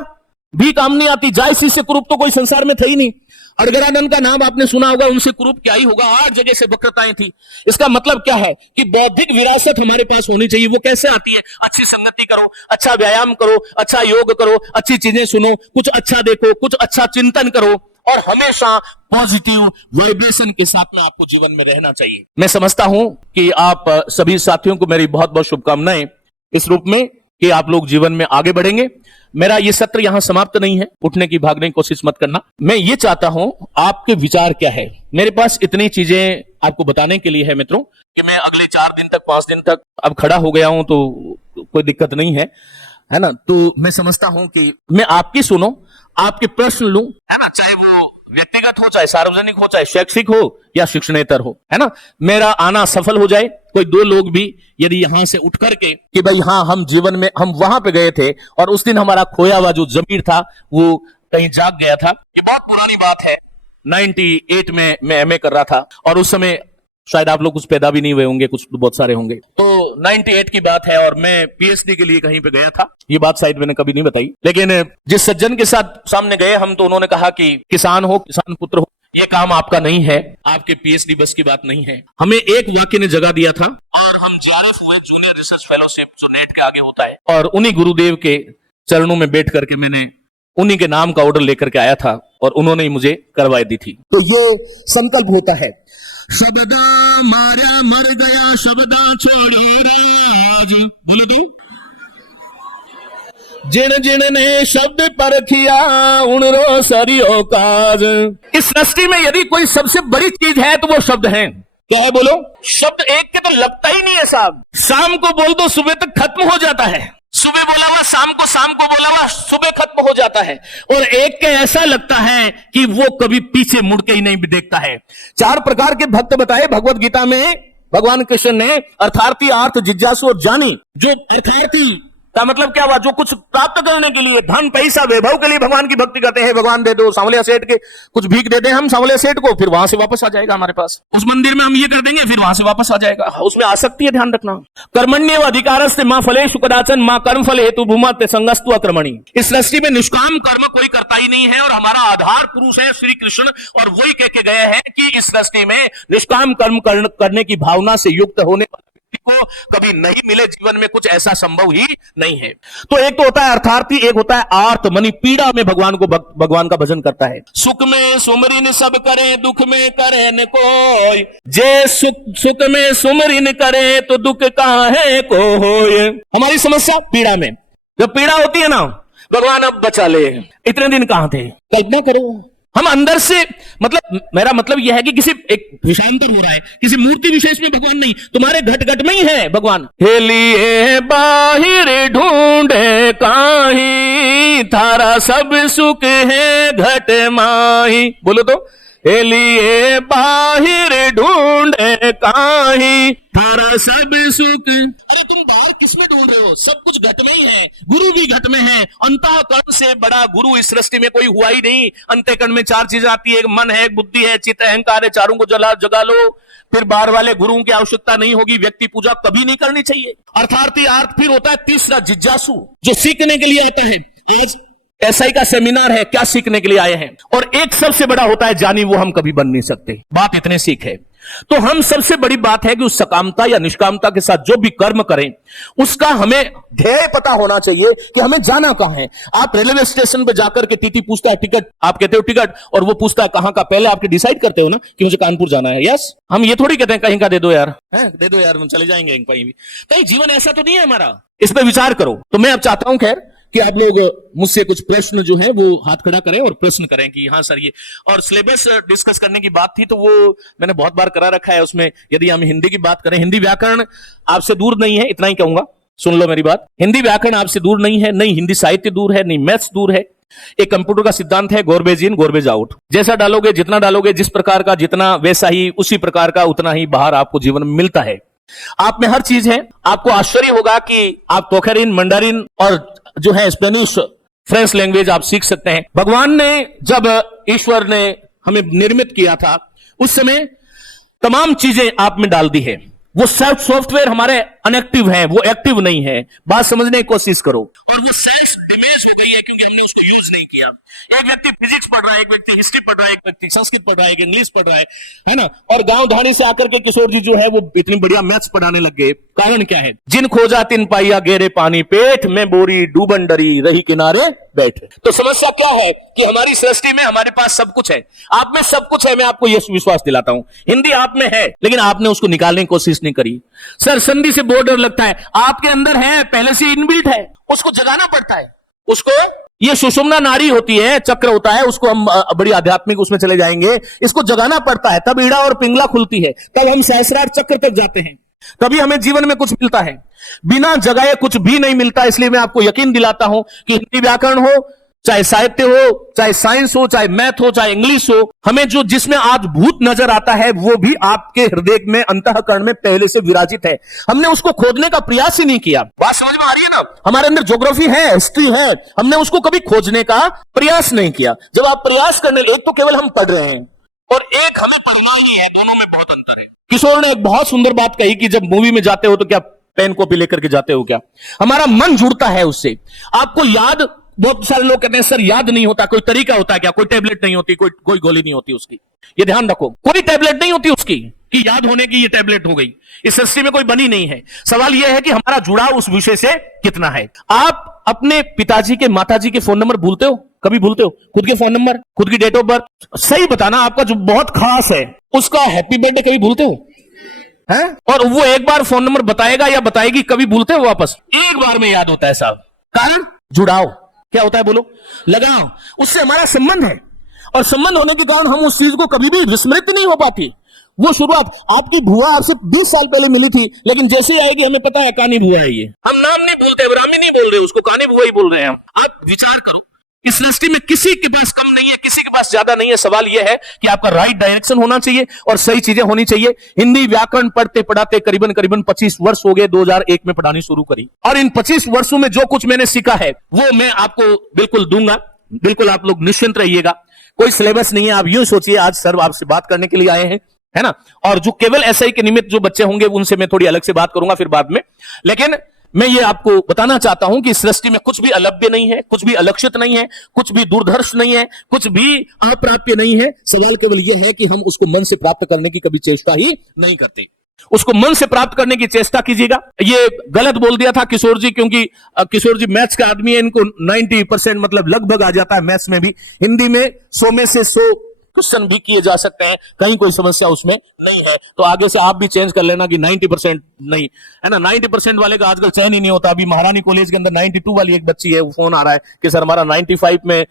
भी काम नहीं आती। जायसी से कुरूप तो कोई संसार में था ही नहीं। अड़गरानंद का नाम आपने सुना होगा, उनसे कुरूप क्या ही होगा, 8 जगह से वक्रताएं थी। इसका मतलब क्या है कि बौद्धिक विरासत हमारे पास होनी चाहिए। वो कैसे आती है? अच्छी संगति करो, अच्छा व्यायाम करो, अच्छा योग करो, अच्छी चीजें सुनो, कुछ अच्छा देखो, कुछ अच्छा चिंतन करो, और हमेशा पॉजिटिव वाइब्रेशन के साथ में आपको जीवन में रहना चाहिए। मैं समझता हूं कि आप सभी साथियों को मेरी बहुत बहुत शुभकामनाएं इस रूप में कि आप लोग जीवन में आगे बढ़ेंगे। मेरा ये सत्र यहां समाप्त नहीं है, उठने की भागने की कोशिश मत करना। मैं ये चाहता हूं आपके विचार क्या है। मेरे पास इतनी चीजें आपको बताने के लिए है मित्रों कि मैं अगले 4 दिन तक 5 दिन तक अब खड़ा हो गया हूं, तो कोई दिक्कत नहीं है, है ना। तो मैं समझता हूं कि मैं आपकी सुनो, आपके प्रश्न लूं, है ना, चाहे वो व्यक्तिगत हो, चाहे सार्वजनिक हो, चाहे शैक्षिक हो या शिक्षणेतर हो, है ना। मेरा आना सफल हो जाए। कोई 2 लोग भी यदि यहां से उठ करके कि भाई हाँ, हम जीवन में हम वहां पे गए थे और उस दिन हमारा खोया हुआ जो जमीर था वो कहीं जाग गया था। ये बहुत पुरानी बात है। 98 में मैं एमए कर रहा था और उस समय शायद आप लोग कुछ पैदा भी नहीं हुए होंगे, कुछ बहुत सारे होंगे। तो 98 की बात है और मैं पीएचडी के लिए कहीं पे गया था। ये बात शायद मैंने कभी नहीं बताई, लेकिन जिस सज्जन के साथ सामने गए हम, तो उन्होंने कहा कि किसान हो, किसान पुत्र हो, ये काम आपका नहीं है, आपके पीएचडी बस की बात नहीं है। हमें एक वाक्य ने जगह दिया था और हम जीआरएफ हुए, जूनियर रिसर्च फेलोशिप, जो नेट के आगे होता है, और उन्हीं गुरुदेव के चरणों में बैठ करके मैंने उन्हीं के नाम का ऑर्डर लेकर के आया था और उन्होंने ही मुझे करवाई दी थी। तो ये संकल्प होता है, शब्दा मारा मर गया, शब्दा छोड़ी राज, बोलो तू। जिन जिन ने शब्द परखिया उन रो सरियो काज। इस सृष्टि में यदि कोई सबसे बड़ी चीज है तो वो शब्द है। क्या है बोलो? शब्द एक के तो लगता ही नहीं है साहब। शाम को बोल दो सुबह तक खत्म हो जाता है, सुबह बोला हुआ शाम को बोला हुआ सुबह खत्म हो जाता है, और एक के ऐसा लगता है कि वो कभी पीछे मुड़ के ही नहीं देखता है। 4 प्रकार के भक्त बताए भगवत गीता में भगवान कृष्ण ने, अर्थार्थी, आर्थ, जिज्ञासु और ज्ञानी। जो अर्थार्थी का मतलब क्या हुआ? जो कुछ प्राप्त करने के लिए, धन पैसा वैभव के लिए भगवान की भक्ति करते हैं। भगवान दे दो, सांवलिया सेठ के कुछ भीख दे दें हम सांवलिया सेठ को, फिर वहां से वापस आ जाएगा हमारे पास। उस मंदिर में हम ये कर देंगे, फिर वहां से वापस आ जाएगा। उसमें आसक्ति है, ध्यान रखना। कर्मण्येव अधिकारस्ते मां फलेषु कदाचन मां कर्म फल हेतु भूमते संगस्तु अकर्मणि। इस सृष्टि में निष्काम कर्म कोई करता ही नहीं है, और हमारा आधार पुरुष है श्री कृष्ण, और वही कह के गए हैं कि इस सृष्टि में निष्काम कर्म करने की भावना से युक्त होने को कभी नहीं मिले जीवन में, कुछ ऐसा संभव ही नहीं है। तो एक तो होता है अर्थार्थी, एक होता है आर्त, मनी पीड़ा में भगवान का भजन करता है। सुख में सुमरिन सब करे, दुख में करे न कोई, जे सुख में सुमरिन करे तो दुख कहां है को होए। हमारी समस्या पीड़ा में, जब पीड़ा होती है ना, भगवान अब बचा ले, इतने दिन कहां थे? कल्पना करो, हम अंदर से, मतलब मेरा मतलब यह है कि किसी एक विषयांतर हो रहा है, किसी मूर्ति विशेष में भगवान नहीं, तुम्हारे घट घट में ही है भगवान। हेलिए बाहिर ढूंढे काहीं, थारा सब सुख है घट माही। बोलो तो, हेलिए बाहिर ढूंढे काहीं, थारा सब सुख। अरे तुम बाहर किसमें ढूंढ रहे हो? सब कुछ घट में ही है, गुरु भी घट में है। अंतःकरण से बड़ा गुरु इस सृष्टि में कोई हुआ ही नहीं। अंतःकरण में 4 चीजें आती है, एक मन है, एक बुद्धि है, चित्त, अहंकार है। चारों को जगा लो, फिर बाहर वाले गुरुओं की आवश्यकता नहीं होगी। व्यक्ति पूजा कभी नहीं करनी चाहिए। अर्थार्थी आर्थ। फिर होता है तीसरा जिज्ञासु, जो सीखने के लिए आता है। आज एसआई का सेमिनार है, क्या सीखने के लिए आए हैं। और एक सबसे बड़ा होता है ज्ञानी, वो हम कभी बन नहीं सकते। बात इतने सीख है। तो हम सबसे बड़ी बात है कि उस सकामता या निष्कामता के साथ जो भी कर्म करें, उसका हमें ध्येय पता होना चाहिए कि हमें जाना कहां है। आप रेलवे स्टेशन पे जाकर के टीटी पूछता है टिकट, आप कहते हो टिकट, और वो पूछता है कहां का। पहले आपके डिसाइड करते हो ना कि मुझे कानपुर जाना है। यस, हम ये थोड़ी कहते हैं कहीं का दे दो यार, दे दो यार, हम चले जाएंगे कहीं भी। कहीं जीवन ऐसा तो नहीं है हमारा। इस पर विचार करो। तो मैं अब चाहता हूं खैर कि आप लोग मुझसे कुछ प्रश्न जो है वो हाथ खड़ा करें और प्रश्न करें कि हाँ सर ये, और सिलेबस डिस्कस करने की बात थी तो वो मैंने बहुत बार करा रखा है। उसमें यदि हम हिंदी की बात करें, हिंदी व्याकरण आपसे दूर नहीं है, इतना ही कहूंगा, सुन लो मेरी बात। हिंदी व्याकरण आपसे दूर नहीं है, नहीं हिंदी साहित्य दूर है, नहीं मैथ्स दूर है। एक कंप्यूटर का सिद्धांत है, गॉर्बेज इन गॉर्बेज आउट। जैसा डालोगे, जितना डालोगे, जिस प्रकार का जितना, वैसा ही उसी प्रकार का उतना ही बाहर आपको जीवन में मिलता है। आप में हर चीज है। आपको आश्चर्य होगा कि आप पोखरिन, मंडारिन और जो है स्पेनिश, फ्रेंच लैंग्वेज आप सीख सकते हैं। भगवान ने, जब ईश्वर ने हमें निर्मित किया था, उस समय तमाम चीजें आप में डाल दी है। वो सॉफ्टवेयर हमारे अनएक्टिव है, वो एक्टिव नहीं है। बात समझने की कोशिश करो। और वो सेल्फ इमेज हो गई है क्योंकि हमने उसको यूज नहीं एक व्यक्ति फिजिक्स पढ़ रहा है, एक व्यक्ति हिस्ट्री पढ़ रहा है, एक व्यक्ति संस्कृत पढ़ रहा है, एक इंग्लिश पढ़ रहा है ना। और गांव ढाणी से आकर के किशोर जी जो है वो इतनी बढ़िया मैथ्स पढ़ाने लग गए। कारण क्या है? जिन खोजा तिन पाइया गेरे पानी पेट में बोरी डूबन डरी रही किनारे बैठ। तो समस्या क्या है कि हमारी सृष्टि में हमारे पास सब कुछ है, आप में सब कुछ है, मैं आपको यह विश्वास दिलाता हूं। हिंदी आप में है, लेकिन आपने उसको निकालने की कोशिश नहीं करी। सर संधि से बहुत डर लगता है, आपके अंदर है, पहले से इनबिल्ट है, उसको जगाना पड़ता है। उसको ये सुषुम्ना नाड़ी होती है, चक्र होता है, उसको हम बड़ी आध्यात्मिक उसमें चले जाएंगे, इसको जगाना पड़ता है, तब ईड़ा और पिंगला खुलती है, तब हम सहस्रार चक्र तक जाते हैं, तभी हमें जीवन में कुछ मिलता है। बिना जगाए कुछ भी नहीं मिलता। इसलिए मैं आपको यकीन दिलाता हूं कि हिंदी व्याकरण हो, चाहे साहित्य हो, चाहे साइंस हो, चाहे मैथ हो, चाहे इंग्लिश हो, हमें जो जिसमें आज भूत नजर आता है वो भी आपके हृदय में, अंतःकरण में पहले से विराजित है। हमने उसको खोदने का प्रयास ही नहीं किया। बात समझ में आ रही है ना? हमारे अंदर ज्योग्राफी है, हिस्ट्री है, हमने उसको कभी खोजने का प्रयास नहीं किया। जब आप प्रयास करने, एक तो केवल हम पढ़ रहे हैं और एक हमें पढ़ना ही है, दोनों में बहुत अंतर है। किशोर ने एक बहुत सुंदर बात कही कि जब मूवी में जाते हो तो क्या पेन कॉपी लेकर के जाते हो क्या? हमारा मन जुड़ता है उससे। आपको याद, बहुत सारे लोग कहते हैं सर याद नहीं होता, कोई तरीका होता है क्या? कोई टेबलेट नहीं होती, कोई गोली नहीं होती उसकी, ये ध्यान रखो। कोई टेबलेट नहीं होती उसकी कि याद होने की ये टेबलेट हो गई, इस सृष्टि में कोई बनी नहीं है। सवाल यह है कि हमारा जुड़ाव उस विषय से कितना है। आप अपने पिताजी के, माताजी के फोन नंबर भूलते हो? कभी भूलते हो? खुद के फोन नंबर, खुद की डेट ऑफ बर्थ, सही बताना, आपका जो बहुत खास है उसका हैप्पी बर्थडे कभी भूलते हो? है? और वो एक बार फोन नंबर बताएगा या बताएगी, कभी भूलते हो वापस? एक बार में याद होता है साहब। कारण जुड़ाव क्या होता है बोलो? लगाव, उससे हमारा संबंध है, और संबंध होने के कारण हम उस चीज को कभी भी विस्मृत नहीं हो पाती। वो शुरुआत, आपकी बुआ आपसे 20 साल पहले मिली थी, लेकिन जैसे ही आएगी हमें पता है कानी बुआ है ये। हम नाम नहीं बोलते, ब्राह्मणी नहीं बोल रहे, उसको कानी बुआ ही बोल रहे हैं हम। आप विचार करो, इस सृष्टि में किसी के पास कम नहीं है, किसी के पास ज्यादा नहीं है। सवाल यह है कि आपका राइट डायरेक्शन होना चाहिए और सही चीजें होनी चाहिए। हिंदी व्याकरण पढ़ते पढ़ाते करीबन 25 वर्ष हो गए, 2001 में पढ़ानी शुरू करी, और इन 25 वर्षों में जो कुछ मैंने सीखा है वो मैं आपको बिल्कुल दूंगा। बिल्कुल आप लोग निश्चिंत रहिएगा, कोई सिलेबस नहीं है। आप यूं सोचिए आज सर आपसे बात करने के लिए आए हैं, है ना, और जो केवल एसआई के निमित्त जो बच्चे होंगे उनसे मैं थोड़ी अलग से बात करूंगा फिर बाद में। लेकिन मैं ये आपको बताना चाहता हूं कि सृष्टि में कुछ भी अलभ्य नहीं है, कुछ भी अलक्षित नहीं है, कुछ भी दुर्धर्ष नहीं है, कुछ भी अप्राप्य नहीं है। सवाल केवल यह है कि हम उसको मन से प्राप्त करने की कभी चेष्टा ही नहीं करते। उसको मन से प्राप्त करने की चेष्टा कीजिएगा। ये गलत बोल दिया था किशोर जी, क्योंकि किशोर जी मैथ्स का आदमी है, इनको 90% मतलब लगभग आ जाता है मैथ्स में भी। हिंदी में 100 में से 100 क्वेश्चन भी किए जा सकते हैं, कहीं कोई समस्या उसमें नहीं है। तो आगे से आप भी चेंज कर लेना कि 90% नहीं, है ना। 90% वाले का आजकल चयन ही नहीं होता। अभी महारानी कॉलेज के अंदर 92 वाली एक बच्ची है, वो फोन आ रहा है कि सर हमारा 95 में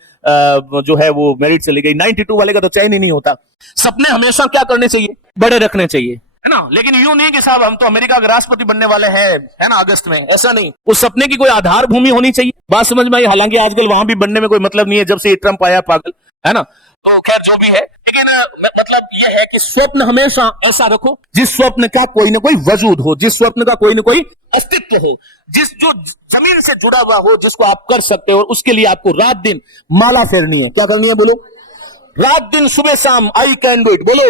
जो है वो मेरिट चली गई। 92 वाले का तो चयन ही नहीं होता। सपने हमेशा क्या करने चाहिए? बड़े रखने चाहिए, है ना। लेकिन यूं नहीं कि साहब हम तो अमेरिका के राष्ट्रपति बनने वाले हैं, है ना, अगस्त में, ऐसा नहीं। उस सपने की कोई आधार भूमि होनी चाहिए। बात समझ में आई? हालांकि आजकल वहां भी बनने में कोई मतलब नहीं है, जब से ट्रंप आया पागल, है ना। तो खैर जो भी है, लेकिन मतलब यह है कि स्वप्न हमेशा ऐसा रखो जिस स्वप्न का कोई ना कोई वजूद हो, जिस स्वप्न का कोई ना कोई अस्तित्व हो, जो जमीन से जुड़ा हुआ हो, जिसको आप कर सकते हो। और उसके लिए आपको रात दिन माला फेरनी है। क्या करनी है बोलो? रात दिन सुबह शाम आई कैन डू इट। बोलो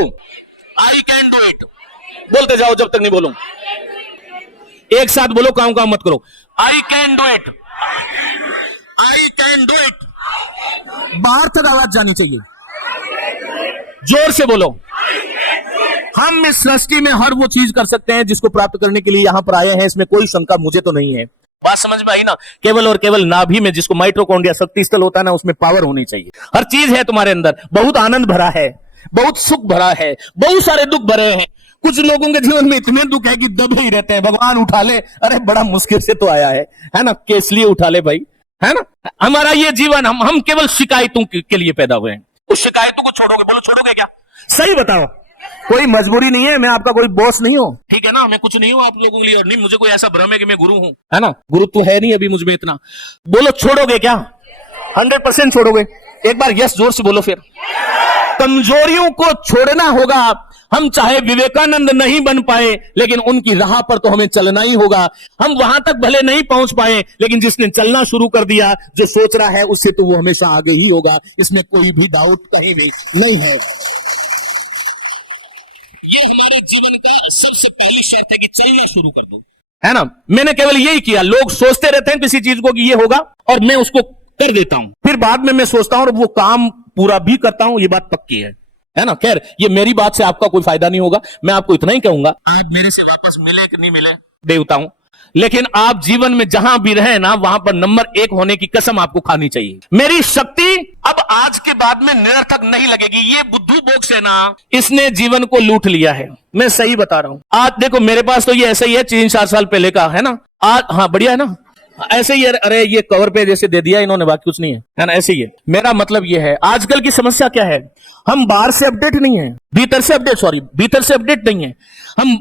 आई कैन डू इट। बोलते जाओ जब तक नहीं बोलूं। एक साथ बोलो, काम काम मत करो। I can do it, I can do it. बाहर तक आवाज जानी चाहिए, जोर से बोलो। हम इस सृष्टि में हर वो चीज कर सकते हैं जिसको प्राप्त करने के लिए यहां पर आए हैं, इसमें कोई शंका मुझे तो नहीं है। बात समझ में आई ना? केवल और केवल नाभि में, जिसको माइटोकॉन्ड्रिया शक्ति स्थल होता है ना, उसमें पावर होनी चाहिए। हर चीज है तुम्हारे अंदर, बहुत आनंद भरा है, बहुत सुख भरा है, बहुत सारे दुख भरे हैं। कुछ लोगों के जीवन में इतने दुख है कि दबे ही रहते हैं, भगवान उठा ले, अरे बड़ा मुश्किल से तो आया है ना, किस लिए उठा ले भाई, है ना। हमारा ये जीवन, हम केवल शिकायतों के लिए पैदा हुए हैं। उस शिकायतों को छोड़ोगे? बोलो छोड़ोगे क्या? सही बताओ। कोई मजबूरी नहीं है, मैं आपका कोई बॉस नहीं हूं, ठीक है ना, मैं कुछ नहीं हूं आप लोगों के लिए, और नहीं मुझे कोई ऐसा भ्रम है कि मैं गुरु हूं, है ना। गुरु तो है नहीं अभी मुझमें इतना। बोलो छोड़ोगे क्या? 100% छोड़ोगे? एक बार यस जोर से बोलो फिर। कमजोरियों को छोड़ना होगा। हम चाहे विवेकानंद नहीं बन पाए, लेकिन उनकी राह पर तो हमें चलना ही होगा। हम वहां तक भले नहीं पहुंच पाए, लेकिन जिसने चलना शुरू कर दिया, जो सोच रहा है, उससे तो वो हमेशा आगे ही होगा। इसमें कोई भी डाउट कहीं भी नहीं है। ये हमारे जीवन का सबसे पहली शर्त है कि चलना शुरू कर दो, है ना। मैंने केवल यही किया। लोग सोचते रहते हैं किसी चीज को कि ये होगा, और मैं उसको कर देता हूं, फिर बाद में मैं सोचता हूं और वो काम पूरा भी करता हूं, ये बात पक्की है ना। खैर, ये मेरी बात से आपका कोई फायदा नहीं होगा, मैं आपको इतना ही कहूंगा, आप मेरे से वापस मिले कि नहीं मिले देवता हूं, लेकिन आप जीवन में जहां भी रहे ना, वहां पर नंबर 1 होने की कसम आपको खानी चाहिए। मेरी शक्ति अब आज के बाद में निरर्थक नहीं लगेगी। ये बुद्धू बोक्स है ना, इसने जीवन को लूट लिया है, मैं सही बता रहा हूं। आज देखो मेरे पास तो ये ऐसा ही है, 3-4 साल पहले का है ना। आज हाँ बढ़िया है ना, ऐसे ही है। अरे ये कवर पे जैसे दे दिया इन्होंने, बाकी कुछ नहीं है ना, ऐसे ही है। मेरा मतलब ये है, आजकल की समस्या क्या है, हम बाहर से अपडेट नहीं है, भीतर से अपडेट नहीं है।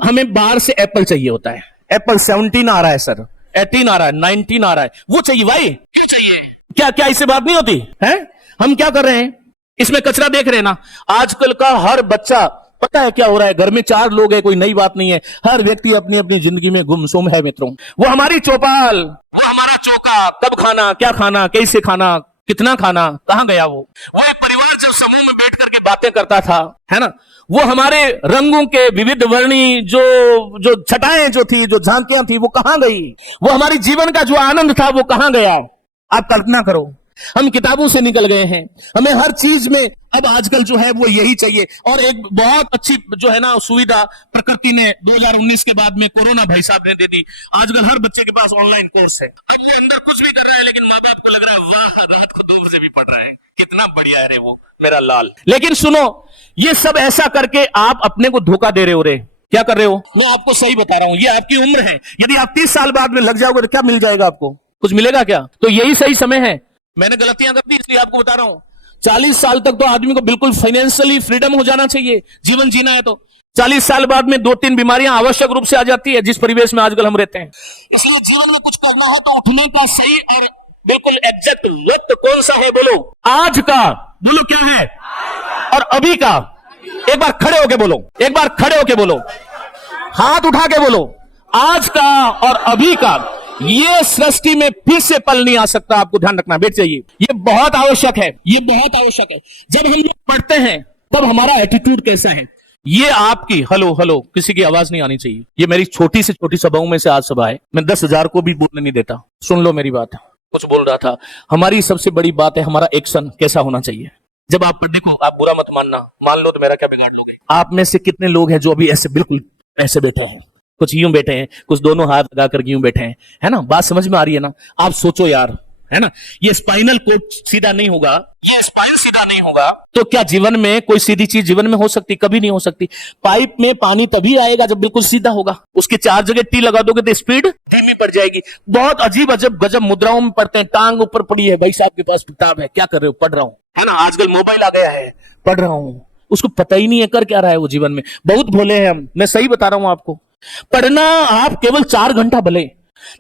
हमें बाहर से एप्पल चाहिए होता है, एप्पल 17 आ रहा है सर, 18 आ रहा है, 19 आ रहा है, वो चाहिए भाई, क्या चाहिए, क्या क्या इससे बात नहीं होती है। हम क्या कर रहे हैं, इसमें कचरा देख रहे हैं ना। आजकल का हर बच्चा, पता है क्या हो रहा है, घर में 4 लोग हैं, कोई नई बात नहीं है, हर व्यक्ति अपनी अपनी जिंदगी में गुमसुम है मित्रों। वो हमारी चौपाल, वो हमारा चौका, कब खाना, क्या खाना, कैसे खाना, कितना खाना, कहां गया वो एक परिवार जो समूह में बैठ करके बातें करता था, है ना। वो हमारे रंगों के विविध वर्णी जो छटाएं जो थी, जो झांकियां थी, वो कहां गई। वो हमारी जीवन का जो आनंद था, वो कहां गया। आप कल्पना करो, हम किताबों से निकल गए हैं, हमें हर चीज में अब आजकल जो है वो यही चाहिए। और एक बहुत अच्छी जो है ना सुविधा प्रकृति ने 2019 के बाद में, कोरोना भाई साहब ने दे दी। आजकल हर बच्चे के पास ऑनलाइन कोर्स है, अंदर कुछ भी कर रहा है, लेकिन माँ बाप को लग रहा है वाह रात को 2 बजे भी पढ़ रहा है, कितना बढ़िया है रे वो मेरा लाल। लेकिन सुनो, ये सब ऐसा करके आप अपने को धोखा दे रहे हो रे। क्या कर रहे हो, मैं आपको सही बता रहा हूं, ये आपकी उम्र है। यदि आप 30 साल बाद में लग जाओगे तो क्या मिल जाएगा आपको, कुछ मिलेगा क्या। तो यही सही समय है। मैंने गलतियां कर दी इसलिए आपको बता रहा हूं। 40 साल तक तो आदमी को बिल्कुल फाइनेंशियली फ्रीडम हो जाना चाहिए, जीवन जीना है तो। 40 साल बाद में 2-3 बीमारियां आवश्यक रूप से आ जाती है, जिस परिवेश में आजकल हम रहते हैं। इसलिए जीवन में कुछ करना है तो उठने का सही और बिल्कुल एग्जैक्ट वक्त कौन सा है, बोलो आज का, बोलो क्या है, और अभी का। एक बार खड़े होके बोलो, एक बार खड़े होके बोलो, हाथ उठा के बोलो, आज का और अभी का। ये सृष्टि में फिर से पल नहीं आ सकता, आपको ध्यान रखना, बैठ जाइए, ये बहुत आवश्यक है, ये बहुत आवश्यक है। जब हम लोग पढ़ते हैं तब हमारा एटीट्यूड कैसा है, ये आपकी हेलो हेलो किसी की आवाज नहीं आनी चाहिए। ये मेरी छोटी से छोटी सभाओं में से आज सभा है, मैं 10,000 को भी बोलने नहीं देता। सुन लो मेरी बात, कुछ बोल रहा था। हमारी सबसे बड़ी बात है हमारा एक्शन कैसा होना चाहिए। जब आप देखो, आप बुरा मत मानना, मान लो तो मेरा क्या बिगाड़ लोगे। आप में से कितने लोग हैं जो अभी ऐसे बिल्कुल ऐसे बैठे हैं, कुछ यूं बैठे हैं, कुछ दोनों हाथ लगा कर यूं बैठे हैं, है ना। बात समझ में आ रही है ना। आप सोचो यार, है ना, ये स्पाइनल कोड सीधा नहीं होगा, ये स्पाइन सीधा नहीं होगा तो क्या जीवन में कोई सीधी चीज जीवन में हो सकती, कभी नहीं हो सकती। पाइप में पानी तभी आएगा जब बिल्कुल सीधा होगा। उसके 4 जगह टी लगा दोगे तो स्पीड धीमी पड़ जाएगी। बहुत अजीब अजब गजब मुद्राओं में पढ़ते हैं, टांग ऊपर पड़ी है, भाई साहब के पास किताब है, क्या कर रहे हो, पढ़ रहा हूं, है ना। आजकल मोबाइल आ गया है, पढ़ रहा हूं, उसको पता ही नहीं है कर क्या रहा है वो जीवन में। बहुत भोले हैं हम, मैं सही बता रहा हूं आपको। पढ़ना आप केवल 4 घंटा भले,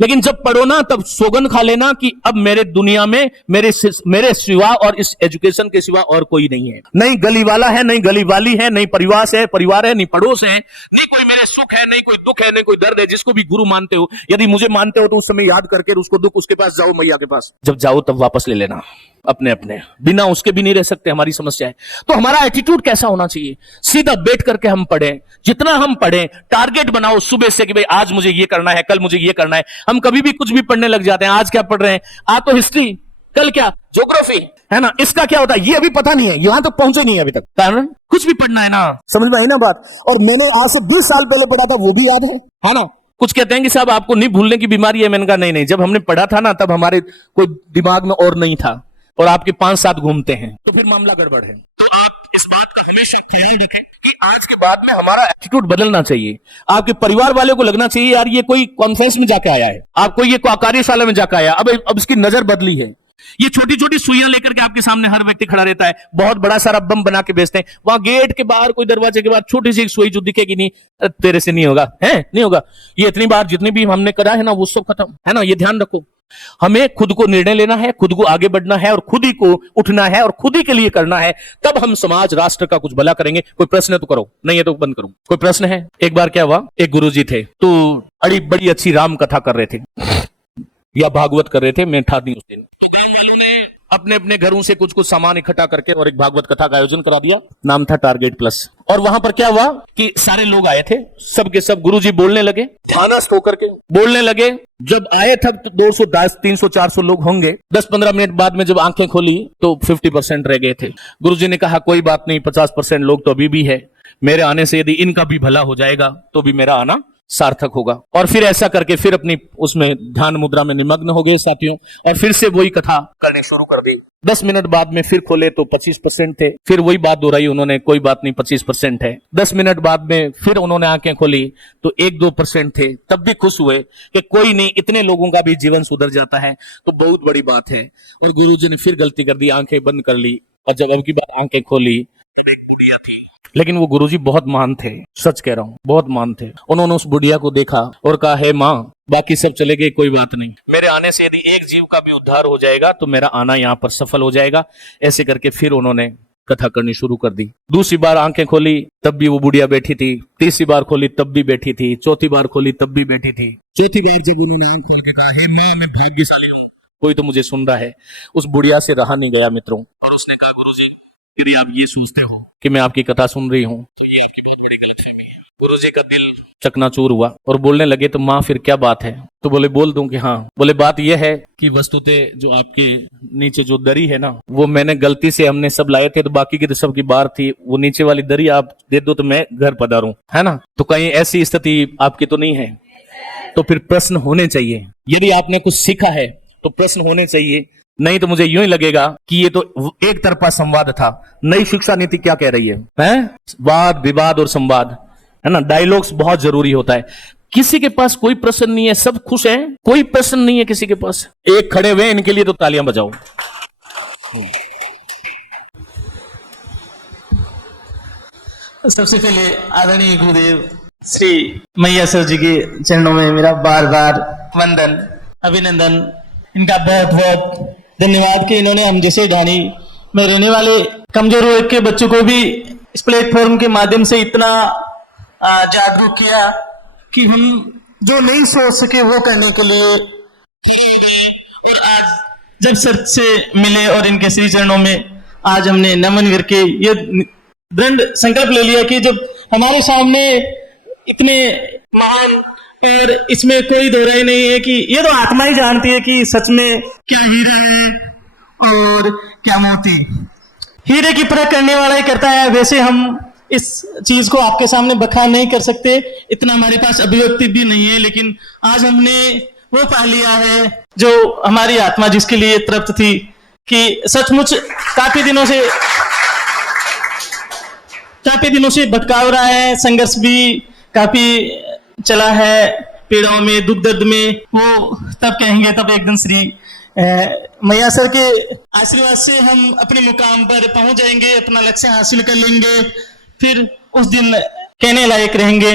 लेकिन जब पढ़ो ना तब सौगंध खा लेना कि अब मेरे दुनिया में मेरे सिवा और इस एजुकेशन के सिवा और कोई नहीं है। नहीं गली वाला है, नहीं गली वाली है, नहीं परिवार है, नहीं पड़ोस है, नहीं कोई मेरे सुख है, नहीं कोई दुख है, नहीं कोई दर्द है। जिसको भी गुरु मानते हो, यदि मुझे मानते हो तो उस समय याद करके उसको दुख उसके पास जाओ, मैया के पास। जब जाओ तब वापस ले लेना अपने अपने, बिना उसके भी नहीं रह सकते, हमारी समस्या है। तो हमारा एटीट्यूड कैसा होना चाहिए, सीधा बैठ करके हम पढ़ें, जितना हम पढ़ें, टारगेट बनाओ सुबह से कि भाई आज मुझे ये करना है, कल मुझे ये करना है। हम कभी भी कुछ भी पढ़ने लग जाते हैं। आज क्या पढ़ रहे हैं, आज तो हिस्ट्री, कल क्या ज्योग्राफी, है ना। इसका क्या होता है ये अभी पता नहीं है, यहां तक पहुंचे नहीं है अभी तक। कारण कुछ भी पढ़ना है ना, समझ में आई ना बात। और मैंने आज से 20 साल पहले पढ़ा था, वो भी याद है ना। कुछ कहते हैं कि साहब आपको नहीं भूलने की बीमारी है। मैंने कहा नहीं, जब हमने पढ़ा था ना तब हमारे कोई दिमाग में और नहीं था, और आपके 5-7 घूमते हैं तो फिर मामला गड़बड़ है। तो आप इस बात का हमेशा ख्याल रखें कि आज के बाद में हमारा एटीट्यूड बदलना चाहिए। आपके परिवार वाले को लगना चाहिए यार ये कोई कॉन्फ्रेंस में जाके आया है, आपको ये कार्यशाला में जाकर आया, अब इसकी नजर बदली है। ये छोटी छोटी सुइयां लेकर के आपके सामने हर व्यक्ति खड़ा रहता है, बहुत बड़ा सारा बम बना के बेचते हैं। वहां गेट के बाहर कोई दरवाजे के बाहर छोटी सी एक सुई जो दिखेगी नहीं, तेरे से नहीं होगा, है नहीं होगा। ये इतनी बार जितनी भी हमने करा है ना वो सब खत्म, है ना। ये ध्यान रखो, हमें खुद को निर्णय लेना है, खुद को आगे बढ़ना है, और खुद ही को उठना है, और खुद ही के लिए करना है। तब हम समाज राष्ट्र का कुछ भला करेंगे। कोई प्रश्न है तो करो, नहीं है तो बंद करो। कोई प्रश्न है। एक बार क्या हुआ, एक गुरुजी थे तो बड़ी अच्छी राम कथा कर रहे थे या भागवत कर रहे थे, मैं था नहीं उस दिन। अपने अपने घरों से कुछ कुछ सामान इकट्ठा करके और एक भागवत कथा का आयोजन करा दिया। नाम था टारगेट प्लस। और वहां पर क्या हुआ कि सारे लोग आए थे, सब के सब गुरुजी बोलने लगे, ध्यानस्थ होकर के बोलने लगे। जब आए तब तो 210, 300, 400 लोग होंगे। 10-15 मिनट बाद में जब आंखें खोली तो 50% रह गए थे। गुरुजी ने कहा कोई बात नहीं, 50% लोग तो अभी भी है। मेरे आने से यदि इनका भी भला हो जाएगा तो भी मेरा आना सार्थक होगा। और फिर ऐसा करके फिर अपनी उसमें ध्यान मुद्रा में निमग्न हो गए साथियों, और फिर से वही कथा करनी शुरू कर दी। 10 मिनट बाद में फिर खोले तो 25% थे। फिर वही बात दोहराई उन्होंने, कोई बात नहीं 25% है। 10 मिनट बाद में फिर उन्होंने आंखें खोली तो 1-2% थे। तब भी खुश हुए कि कोई नहीं, इतने लोगों का भी जीवन सुधर जाता है तो बहुत बड़ी बात है। और गुरुजी ने फिर गलती कर दी, आंखें बंद कर ली, और जब अब की बार आंखें खोली एक बुढ़िया थी। लेकिन वो गुरुजी बहुत महान थे, सच कह रहा हूं, बहुत महान थे। उन्होंने उस बुढ़िया को देखा और कहा, हे माँ, बाकी सब चले गए, कोई बात नहीं, मेरे आने से यदि एक जीव का भी उद्धार हो जाएगा तो मेरा आना यहाँ पर सफल हो जाएगा। ऐसे करके फिर उन्होंने कथा करनी शुरू कर दी। दूसरी बार आंखें खोली तब भी वो बुढ़िया बैठी थी। तीसरी बार खोली तब भी बैठी थी। चौथी बार खोली तब भी बैठी थी। चौथी बार जब उन्होंने आंख खोल के कहा, हे माँ, मैं भाग्यशाली हूँ, कोई तो मुझे सुन रहा है, उस बुढ़िया से रहा नहीं गया मित्रों। और उसने कहा, गुरुजी, यदि आप ये सोचते हो कि मैं आपकी कथा सुन रही हूँ तो ये आपकी बहुत बड़ी गलतफहमी है। गुरुजी का दिल चकनाचूर हुआ और बोलने लगे, तो माँ फिर क्या बात है? तो बोले, बोल दूं कि हाँ? बोले, बात यह है कि वस्तुतः जो आपके नीचे जो दरी है ना, वो मैंने गलती से, हमने सब लाए थे तो बाकी की तो सबकी बार थी, वो नीचे वाली दरी आप दे दो तो मैं घर पधारूं, है ना? तो कहीं ऐसी स्थिति आपकी तो नहीं है? तो फिर प्रश्न होने चाहिए। यदि आपने कुछ सीखा है तो प्रश्न होने चाहिए, नहीं तो मुझे यूं ही लगेगा कि ये तो एक तरफा संवाद था। नई शिक्षा नीति क्या कह रही है? वाद विवाद और संवाद, है ना? डायलॉग्स बहुत जरूरी होता है। किसी के पास कोई प्रश्न नहीं है, सब खुश है, कोई प्रश्न नहीं है किसी के पास। एक खड़े हुए, इनके लिए तो तालियां बजाओ। सबसे पहले आदरणीय गुरुदेव श्री मैया सर जी के चरणों में मेरा बार बार वंदन, अभिनंदन, इनका बहुत बहुत धन्यवाद कि इन्होंने हम जैसे ढाणी में रहने वाले कमजोर वर्ग के बच्चों को भी इस प्लेटफॉर्म के माध्यम से इतना जागरूक किया कि हम जो नहीं सोच सके वो करने के लिए। और आज जब सर से मिले और इनके श्री चरणों में आज हमने नमन करके ये दृढ़ संकल्प ले लिया कि जब हमारे सामने इतने महान, और इसमें कोई दो राय नहीं है कि ये तो आत्मा ही जानती है कि सच में क्या हीरा है और क्या मोती। हीरे की परख करने वाला ही करता है। वैसे हम इस चीज को आपके सामने बखान नहीं कर सकते, इतना हमारे पास अभिव्यक्ति भी नहीं है, लेकिन आज हमने वो पा लिया है जो हमारी आत्मा जिसके लिए तृप्त थी कि सचमुच काफी दिनों से भटकाव रहा है, संघर्ष भी काफी चला है, पीड़ाओं में, दुख दर्द में, वो तब कहेंगे तब एक दिन श्री मैया सर के आशीर्वाद से हम अपने मुकाम पर पहुंच जाएंगे, अपना लक्ष्य हासिल कर लेंगे, फिर उस दिन कहने लायक रहेंगे।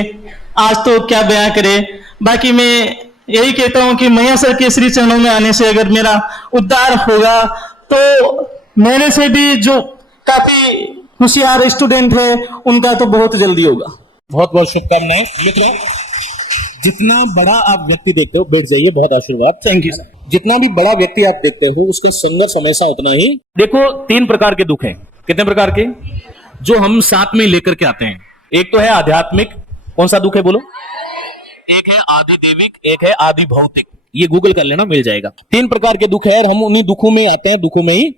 आज तो क्या बयां करे। बाकी मैं यही कहता हूं कि मैया सर के श्री चरणों में आने से अगर मेरा उद्धार होगा तो मेरे से भी जो काफी होशियार स्टूडेंट है उनका तो बहुत जल्दी होगा। बहुत बहुत शुभकामनाएं मित्रों। जितना बड़ा आप व्यक्ति देखते हो, बैठ जाइए, बहुत आशीर्वाद। Thank you sir. जितना भी बड़ा व्यक्ति आप देखते हो उसका संघर्ष हमेशा उतना ही। देखो, 3 प्रकार के दुख हैं। कितने प्रकार के? जो हम साथ में लेकर के आते हैं। एक तो है आध्यात्मिक, कौन सा दुख है बोलो? एक है आदि देविक, एक है आदि भौतिक। ये गूगल कर लेना, मिल जाएगा। 3 प्रकार के दुख है और हम उन्हीं दुखों में आते हैं। दुखों में ही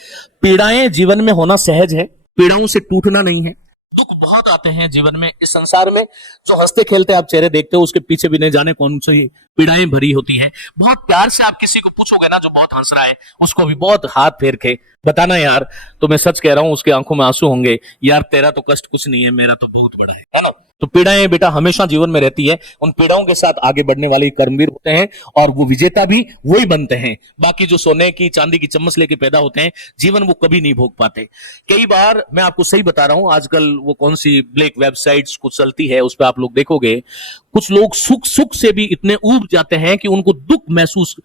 पीड़ाएं जीवन में होना सहज है, पीड़ाओं से टूटना नहीं है। दुख बहुत आते हैं जीवन में, इस संसार में। जो हंसते खेलते आप चेहरे देखते हो उसके पीछे भी नहीं जाने कौन सी पीड़ाएं भरी होती हैं। बहुत प्यार से आप किसी को पूछोगे ना जो बहुत हंस रहा है, उसको भी बहुत हाथ फेर के बताना, यार तो मैं सच कह रहा हूं, उसके आंखों में आंसू होंगे, यार तेरा तो कष्ट कुछ नहीं है, मेरा तो बहुत बड़ा है ना? तो पीड़ाएं बेटा हमेशा जीवन में रहती है। उन पीड़ाओं के साथ आगे बढ़ने वाले कर्मवीर होते हैं और वो विजेता भी वही बनते हैं। बाकी जो सोने की चांदी की चम्मच लेके पैदा होते हैं, जीवन वो कभी नहीं भोग पाते। कई बार मैं आपको सही बता रहा हूं, आजकल वो कौन सी ब्लैक वेबसाइट्स कुछ चलती है, उस पर आप लोग देखोगे कुछ लोग सुख से भी इतने ऊब जाते हैं कि उनको दुख महसूस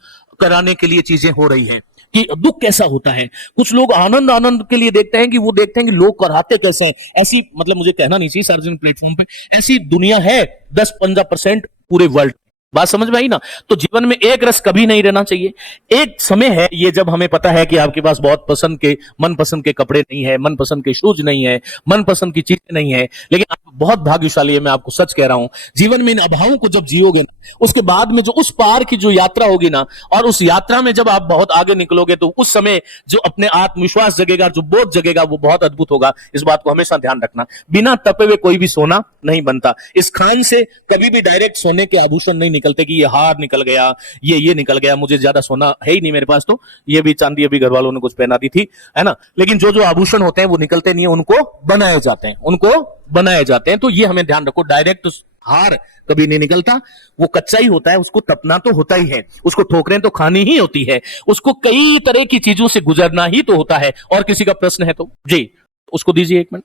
कराने के लिए चीजें हो रही है कि दुख कैसा होता है। कुछ लोग आनंद के लिए देखते हैं कि वो देखते हैं कि लोग कराते कैसे हैं। ऐसी, मतलब मुझे कहना नहीं चाहिए सार्वजनिक प्लेटफॉर्म पे, ऐसी दुनिया है 10-15% पूरे वर्ल्ड बात समझ में आई ना? तो जीवन में एक रस कभी नहीं रहना चाहिए। एक समय है ये जब हमें पता है कि आपके पास बहुत पसंद के मनपसंद के कपड़े नहीं है, मनपसंद के शूज नहीं है, मनपसंद की चीजें नहीं है, लेकिन आप बहुत भाग्यशाली है, मैं आपको सच कह रहा हूं। जीवन में इन अभावों को जब जियोगे ना, उसके बाद में जो उस पार की जो यात्रा होगी ना, और उस यात्रा में जब आप बहुत आगे निकलोगे, तो उस समय जो अपने आत्मविश्वास जगेगा, जो बोध जगेगा, वो बहुत अद्भुत होगा। इस बात को हमेशा ध्यान रखना। बिना तपे हुए कोई भी सोना नहीं बनता। इस खान से कभी भी डायरेक्ट सोने के आभूषण नहीं निकलते कि ये हार निकल गया, ये निकल गया, मुझे ज्यादा सोना है ही नहीं मेरे पास, तो ये भी चांदी अभी घर वालों ने कुछ पहना दी थी, है ना। लेकिन जो जो आभूषण होते हैं वो निकलते नहीं है, उनको बनाए जाते हैं, उनको बनाए जाते हैं। तो ये हमें ध्यान रखो, डायरेक्ट हार कभी नहीं निकलता, वो कच्चा ही होता है, उसको तपना तो होता ही है, उसको ठोकरें तो खानी ही होती है, उसको कई तरह की चीजों से गुजरना ही तो होता है। और किसी का प्रश्न है तो जी उसको दीजिए 1 मिनट।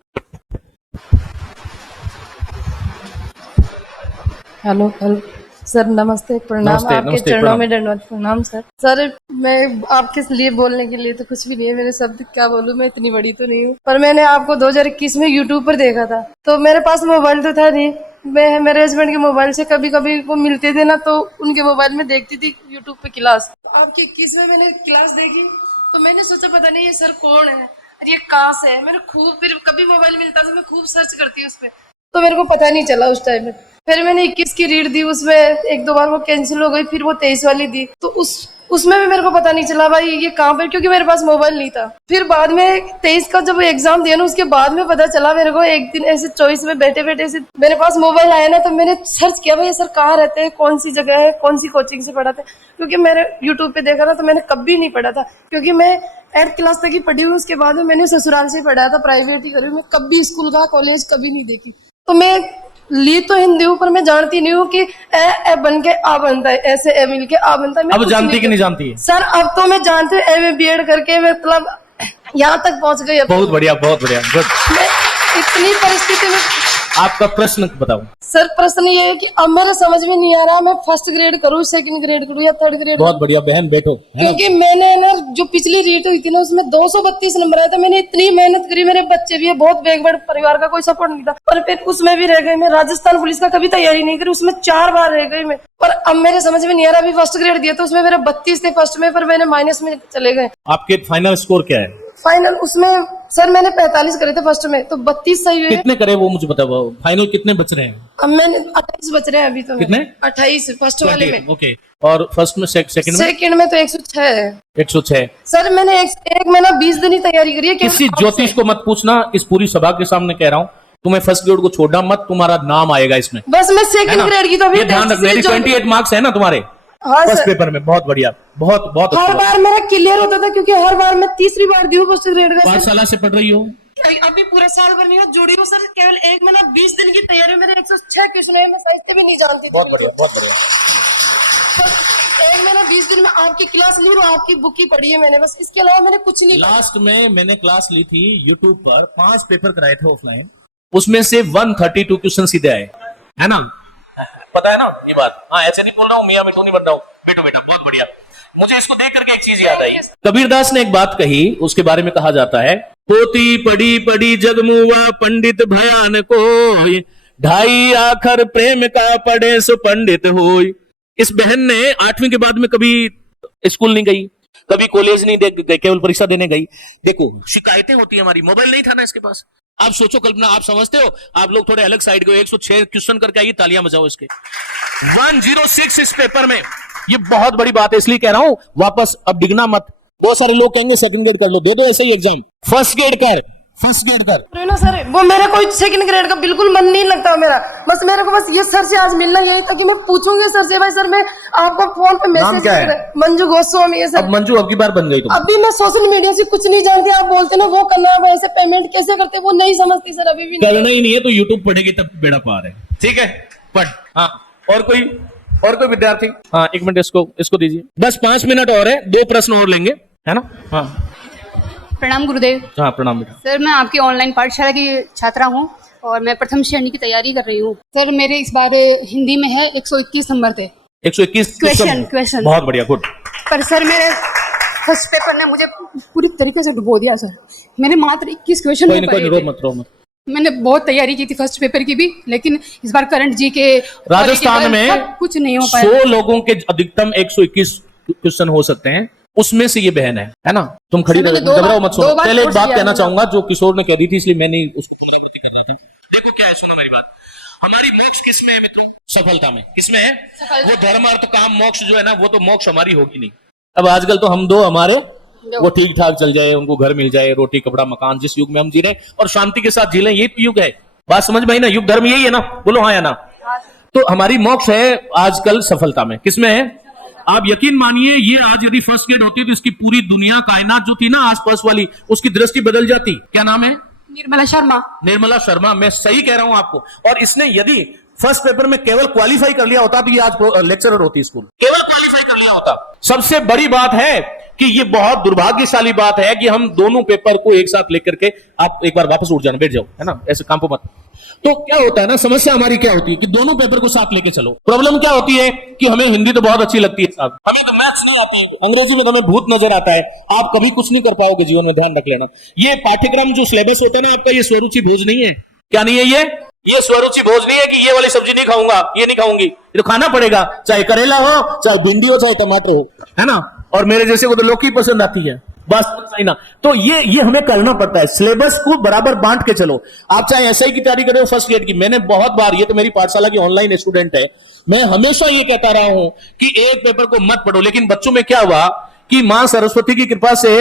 हेलो हेलो सर, नमस्ते, प्रणाम। नमस्ते, आपके नमस्ते, चरणों प्रणाम। में दंडवत प्रणाम सर। सर मैं आपके लिए बोलने के लिए तो कुछ भी नहीं है, मेरे शब्द क्या बोलूं, मैं इतनी बड़ी तो नहीं हूँ, पर मैंने आपको 2021 में यूट्यूब पर देखा था। तो मेरे पास मोबाइल तो था नहीं, मैं मेरे हस्बैंड के मोबाइल से कभी कभी वो मिलते थे ना, तो उनके मोबाइल में देखती थी यूट्यूब पे क्लास। आपकी 21 में मैंने क्लास देखी, तो मैंने सोचा पता नहीं ये सर कौन है और ये कहाँ से है। मैंने खूब, फिर कभी मोबाइल मिलता तो मैं खूब सर्च करती हूँ उस पर, तो मेरे को पता नहीं चला उस टाइम में। फिर मैंने 21 की रीड दी, उसमें 1-2 बार वो कैंसिल हो गई, फिर वो 23 वाली दी, तो उसमें भी मेरे को पता नहीं चला भाई ये कहाँ पर, क्योंकि मेरे पास मोबाइल नहीं था। फिर बाद में 23 का जब एग्जाम दिया ना, उसके बाद में पता चला मेरे को। एक दिन ऐसे चॉइस में बैठे बैठे से मेरे पास मोबाइल आया ना, तो मैंने सर्च किया भाई ये सर कहाँ रहते हैं, कौन सी जगह है, कौन सी कोचिंग से पढ़ाते हैं। क्योंकि मैंने यूट्यूब पे देखा ना, तो मैंने कभी नहीं पढ़ा था, क्योंकि मैं 8th क्लास तक ही पढ़ी हुई, उसके बाद में मैंने ससुराल से पढ़ाया था, प्राइवेट ही करी। मैं कभी स्कूल का कॉलेज कभी नहीं देखी। तो मैं ली तो हिंदी हूँ, पर मैं जानती नहीं हूँ कि ए बन के आ बनता है, ऐसे ए मिल के आ बनता है। मैं अब कुछ जानती कि नहीं जानती है? सर अब तो मैं जानती हूँ, एमए बीएड करके मतलब यहाँ तक पहुंच गई। अब बहुत बढ़िया, बहुत बढ़िया, गुड। मैं इतनी परिस्थिति में। आपका प्रश्न बताओ सर प्रश्न ये है कि अब मेरे समझ में नहीं आ रहा, मैं 1st ग्रेड करूँ, 2nd ग्रेड करूँ या 3rd ग्रेड। बहुत बढ़िया बहन, बैठो। है ना? क्योंकि मैंने ना जो पिछली रीट हुई थी ना, उसमें 232 नंबर आया था। मैंने इतनी मेहनत करी, मेरे बच्चे भी है, बहुत बैकवर्ड परिवार का कोई सपोर्ट नहीं था, पर फिर उसमें भी रह गई मैं। राजस्थान पुलिस का कभी तैयारी नहीं करी, उसमें 4 बार रह गई मैं। पर अब मेरे समझ में नहीं आ रहा, अभी 1st ग्रेड दिया तो उसमें मेरे 32 थे फर्स्ट में, पर मैंने माइनस में चले गए। आपके फाइनल स्कोर क्या है? फाइनल उसमें सर मैंने 45 करे थे फर्स्ट में, तो 32 सही हुए। कितने करे वो मुझे बताओ, फाइनल कितने बच रहे हैं? अब मैंने 28 बच रहे हैं अभी तो। कितने? 28 फर्स्ट वाले में। ओके, और फर्स्ट में सेकंड में? सेकंड में तो 106 है। 106। सर मैंने एक महीना 20 दिन ही तैयारी करी है। किसी ज्योतिष को मत पूछना, इस पूरी सभा के सामने कह रहा हूँ, तुम्हें फर्स्ट ग्रेड को छोड़ना मत, तुम्हारा नाम आएगा इसमें। बस मैं है सेकंड ना? ग्रेड की तो अभी ये ध्यान रखना, 28 मार्क्स है ना तुम्हारे हाँ फर्स्ट सर। पेपर में। बहुत बढ़िया, बहुत बहुत हर अच्छा। बार मेरा क्लियर होता था, क्योंकि हर बार मैं तीसरी बार दी हूँ फर्स्ट ग्रेड का। पाठशाला से पढ़ रही हो? अभी पूरा साल भर नहीं हो, जुड़ी हूँ सर, केवल 1 महीना 20 दिन की तैयारी। मेरे 106 क्वेश्चन है, मैं साहित्य भी नहीं जानती थी। बहुत बढ़िया, बहुत बढ़िया। 1 महीना 20 दिन में आपकी क्लास ली और आपकी बुक ही पढ़ी है मैंने, बस इसके अलावा मैंने कुछ नहीं। लास्ट में मैंने क्लास ली थी यूट्यूब पर, 5 पेपर कराए थे ऑफलाइन, उसमें से 132 क्वेश्चन सीधे आए, है ना? पता है ना ये बात? हाँ, ऐसे नहीं बोल रहा हूँ, मियाँ मिठू नहीं बन रहा हूँ। बेटा बेटा, बहुत बढ़िया। मुझे इसको देख करके एक चीज याद आई। कबीरदास ने एक बात कही, उसके बारे में कहा जाता है, पोती पड़ी पड़ी जगमुआ पंडित भयान कोई, ढाई आखर प्रेम का पढ़े सो पंडित होई। इस बहन ने 8वीं के बाद में कभी स्कूल नहीं गई, कभी कॉलेज नहीं गई, केवल परीक्षा देने गई। देखो शिकायतें होती है हमारी, मोबाइल नहीं था ना इसके पास। आप सोचो, कल्पना, आप समझते हो, आप लोग थोड़े अलग साइड के, 106 क्वेश्चन करके आइए, तालियां बजाओ इसके। 106 इस पेपर में, ये बहुत बड़ी बात है, इसलिए कह रहा हूं वापस अब डिगना मत। बहुत सारे लोग कहेंगे सेकंड ग्रेड कर लो, दे दो ऐसे ही एग्जाम। फर्स्ट ग्रेड कर, फर्स्ट ग्रेड कर। ना सर वो मेरा कोई सेकंड ग्रेड का बिल्कुल मन नहीं लगता मेरा। बस मेरे को बस ये सर से आज मिलना यही था कि मैं पूछूंगी सर से, भाई सर मैं आपको फोन पे मैसेज क्या है? मंजू गोस्वामी है सर। अब मंजू अब की बार बन गई तुम। अभी मैं सोशल मीडिया से कुछ नहीं जानती, आप बोलते ना वो करना, वैसे पेमेंट कैसे करते वो नहीं समझती सर, अभी भी करना ही नहीं है तो यूट्यूब पढ़ेगी तब बेड़ा पार है। ठीक है, पढ़। हाँ, और कोई विद्यार्थी? हाँ, 1 मिनट इसको दीजिए, बस 5 मिनट और है, 2 प्रश्न और लेंगे, है ना? हाँ प्रणाम गुरुदेव। हाँ, प्रणाम बेटा। सर मैं आपकी ऑनलाइन पाठशाला की छात्रा हूँ और मैं प्रथम श्रेणी की तैयारी कर रही हूँ। सर मेरे इस बार हिंदी में है 121 नंबर थे। 121 क्वेश्चन। बहुत बढ़िया, गुड। पर सर मेरे फर्स्ट पेपर ने मुझे पूरी तरीके से डुबो दिया सर। मैंने मात्र 21 क्वेश्चन कोई नहीं, रो मत। मैंने बहुत तैयारी की थी फर्स्ट पेपर की भी, लेकिन इस बार करंट जी के राजस्थान में सब कुछ नहीं हो पाया। 100 लोगों के अधिकतम 121 क्वेश्चन हो सकते हैं, उसमें से ये बहन है ना। तुम खड़ी सर, मैंने रहो, दो घबराओ बार- मत। सुनो, दो बार पहले एक कोर्स बात किया कहना है। चाहूंगा जो किशोर ने कह दी थी, इसलिए मैंने उसको कर देते हैं। देखो क्या है, सुनो मेरी बात। हमारी मोक्ष किसमें है मित्रों? सफलता में। किसमें है? वो धर्म अर्थ काम मोक्ष जो है ना, वो तो मोक्ष हमारी होगी नहीं। अब आजकल तो हम दो हमारे वो ठीक ठाक चल जाए, उनको घर मिल जाए, रोटी कपड़ा मकान, जिस युग में हम जी रहे हैं और शांति के साथ जी लें, ये युग है। बात समझ में आई ना? युग धर्म यही है ना? बोलो हाँ या ना? तो हमारी मोक्ष है आजकल सफलता में। किसमें है? आप यकीन मानिए, ये आज यदि फर्स्ट ग्रेड होती तो इसकी पूरी दुनिया कायनात जो थी ना आसपास वाली, उसकी दृष्टि बदल जाती। क्या नाम है? निर्मला शर्मा। निर्मला शर्मा। मैं सही कह रहा हूं आपको। और इसने यदि फर्स्ट पेपर में केवल क्वालिफाई कर लिया होता तो ये आज लेक्चरर होती स्कूल। केवल क्वालिफाई कर लिया होता। सबसे बड़ी बात है कि ये बहुत दुर्भाग्यशाली बात है कि हम दोनों पेपर को एक साथ लेकर के, आप एक बार वापस उठ जाना, बैठ जाओ, है ना, ऐसे काम को मत। तो क्या होता है ना, समस्या हमारी क्या होती है कि दोनों पेपर को साथ लेके चलो। प्रॉब्लम क्या होती है कि हमें हिंदी तो बहुत अच्छी लगती है साहब, हमें तो मैथ्स नहीं आती, अंग्रेजी में तो हमें भूत नजर आता है। आप कभी कुछ नहीं कर पाओगे जीवन में, ध्यान रख लेना। ये पाठ्यक्रम जो सिलेबस होता है ना आपका, ये स्वरूचि भोज नहीं है। क्या नहीं है? ये स्वरूचि भोज नहीं है कि ये वाली सब्जी नहीं खाऊंगा, ये नहीं खाऊंगी, ये तो खाना पड़ेगा, चाहे करेला हो, चाहे भिंडी हो, चाहे टमाटर हो, है ना। और मेरे जैसे को तो लौकी पसंद आती है, बस सही ना। तो ये हमें करना पड़ता है, सिलेबस को बराबर बांट के चलो। आप चाहे एसआई की तैयारी करो, फर्स्ट ग्रेड की, मैंने बहुत बार, ये तो मेरी पाठशाला की ऑनलाइन स्टूडेंट है, मैं हमेशा ये कहता रहा हूं कि एक पेपर को मत पढ़ो। लेकिन बच्चों में क्या हुआ कि मां सरस्वती की कृपा से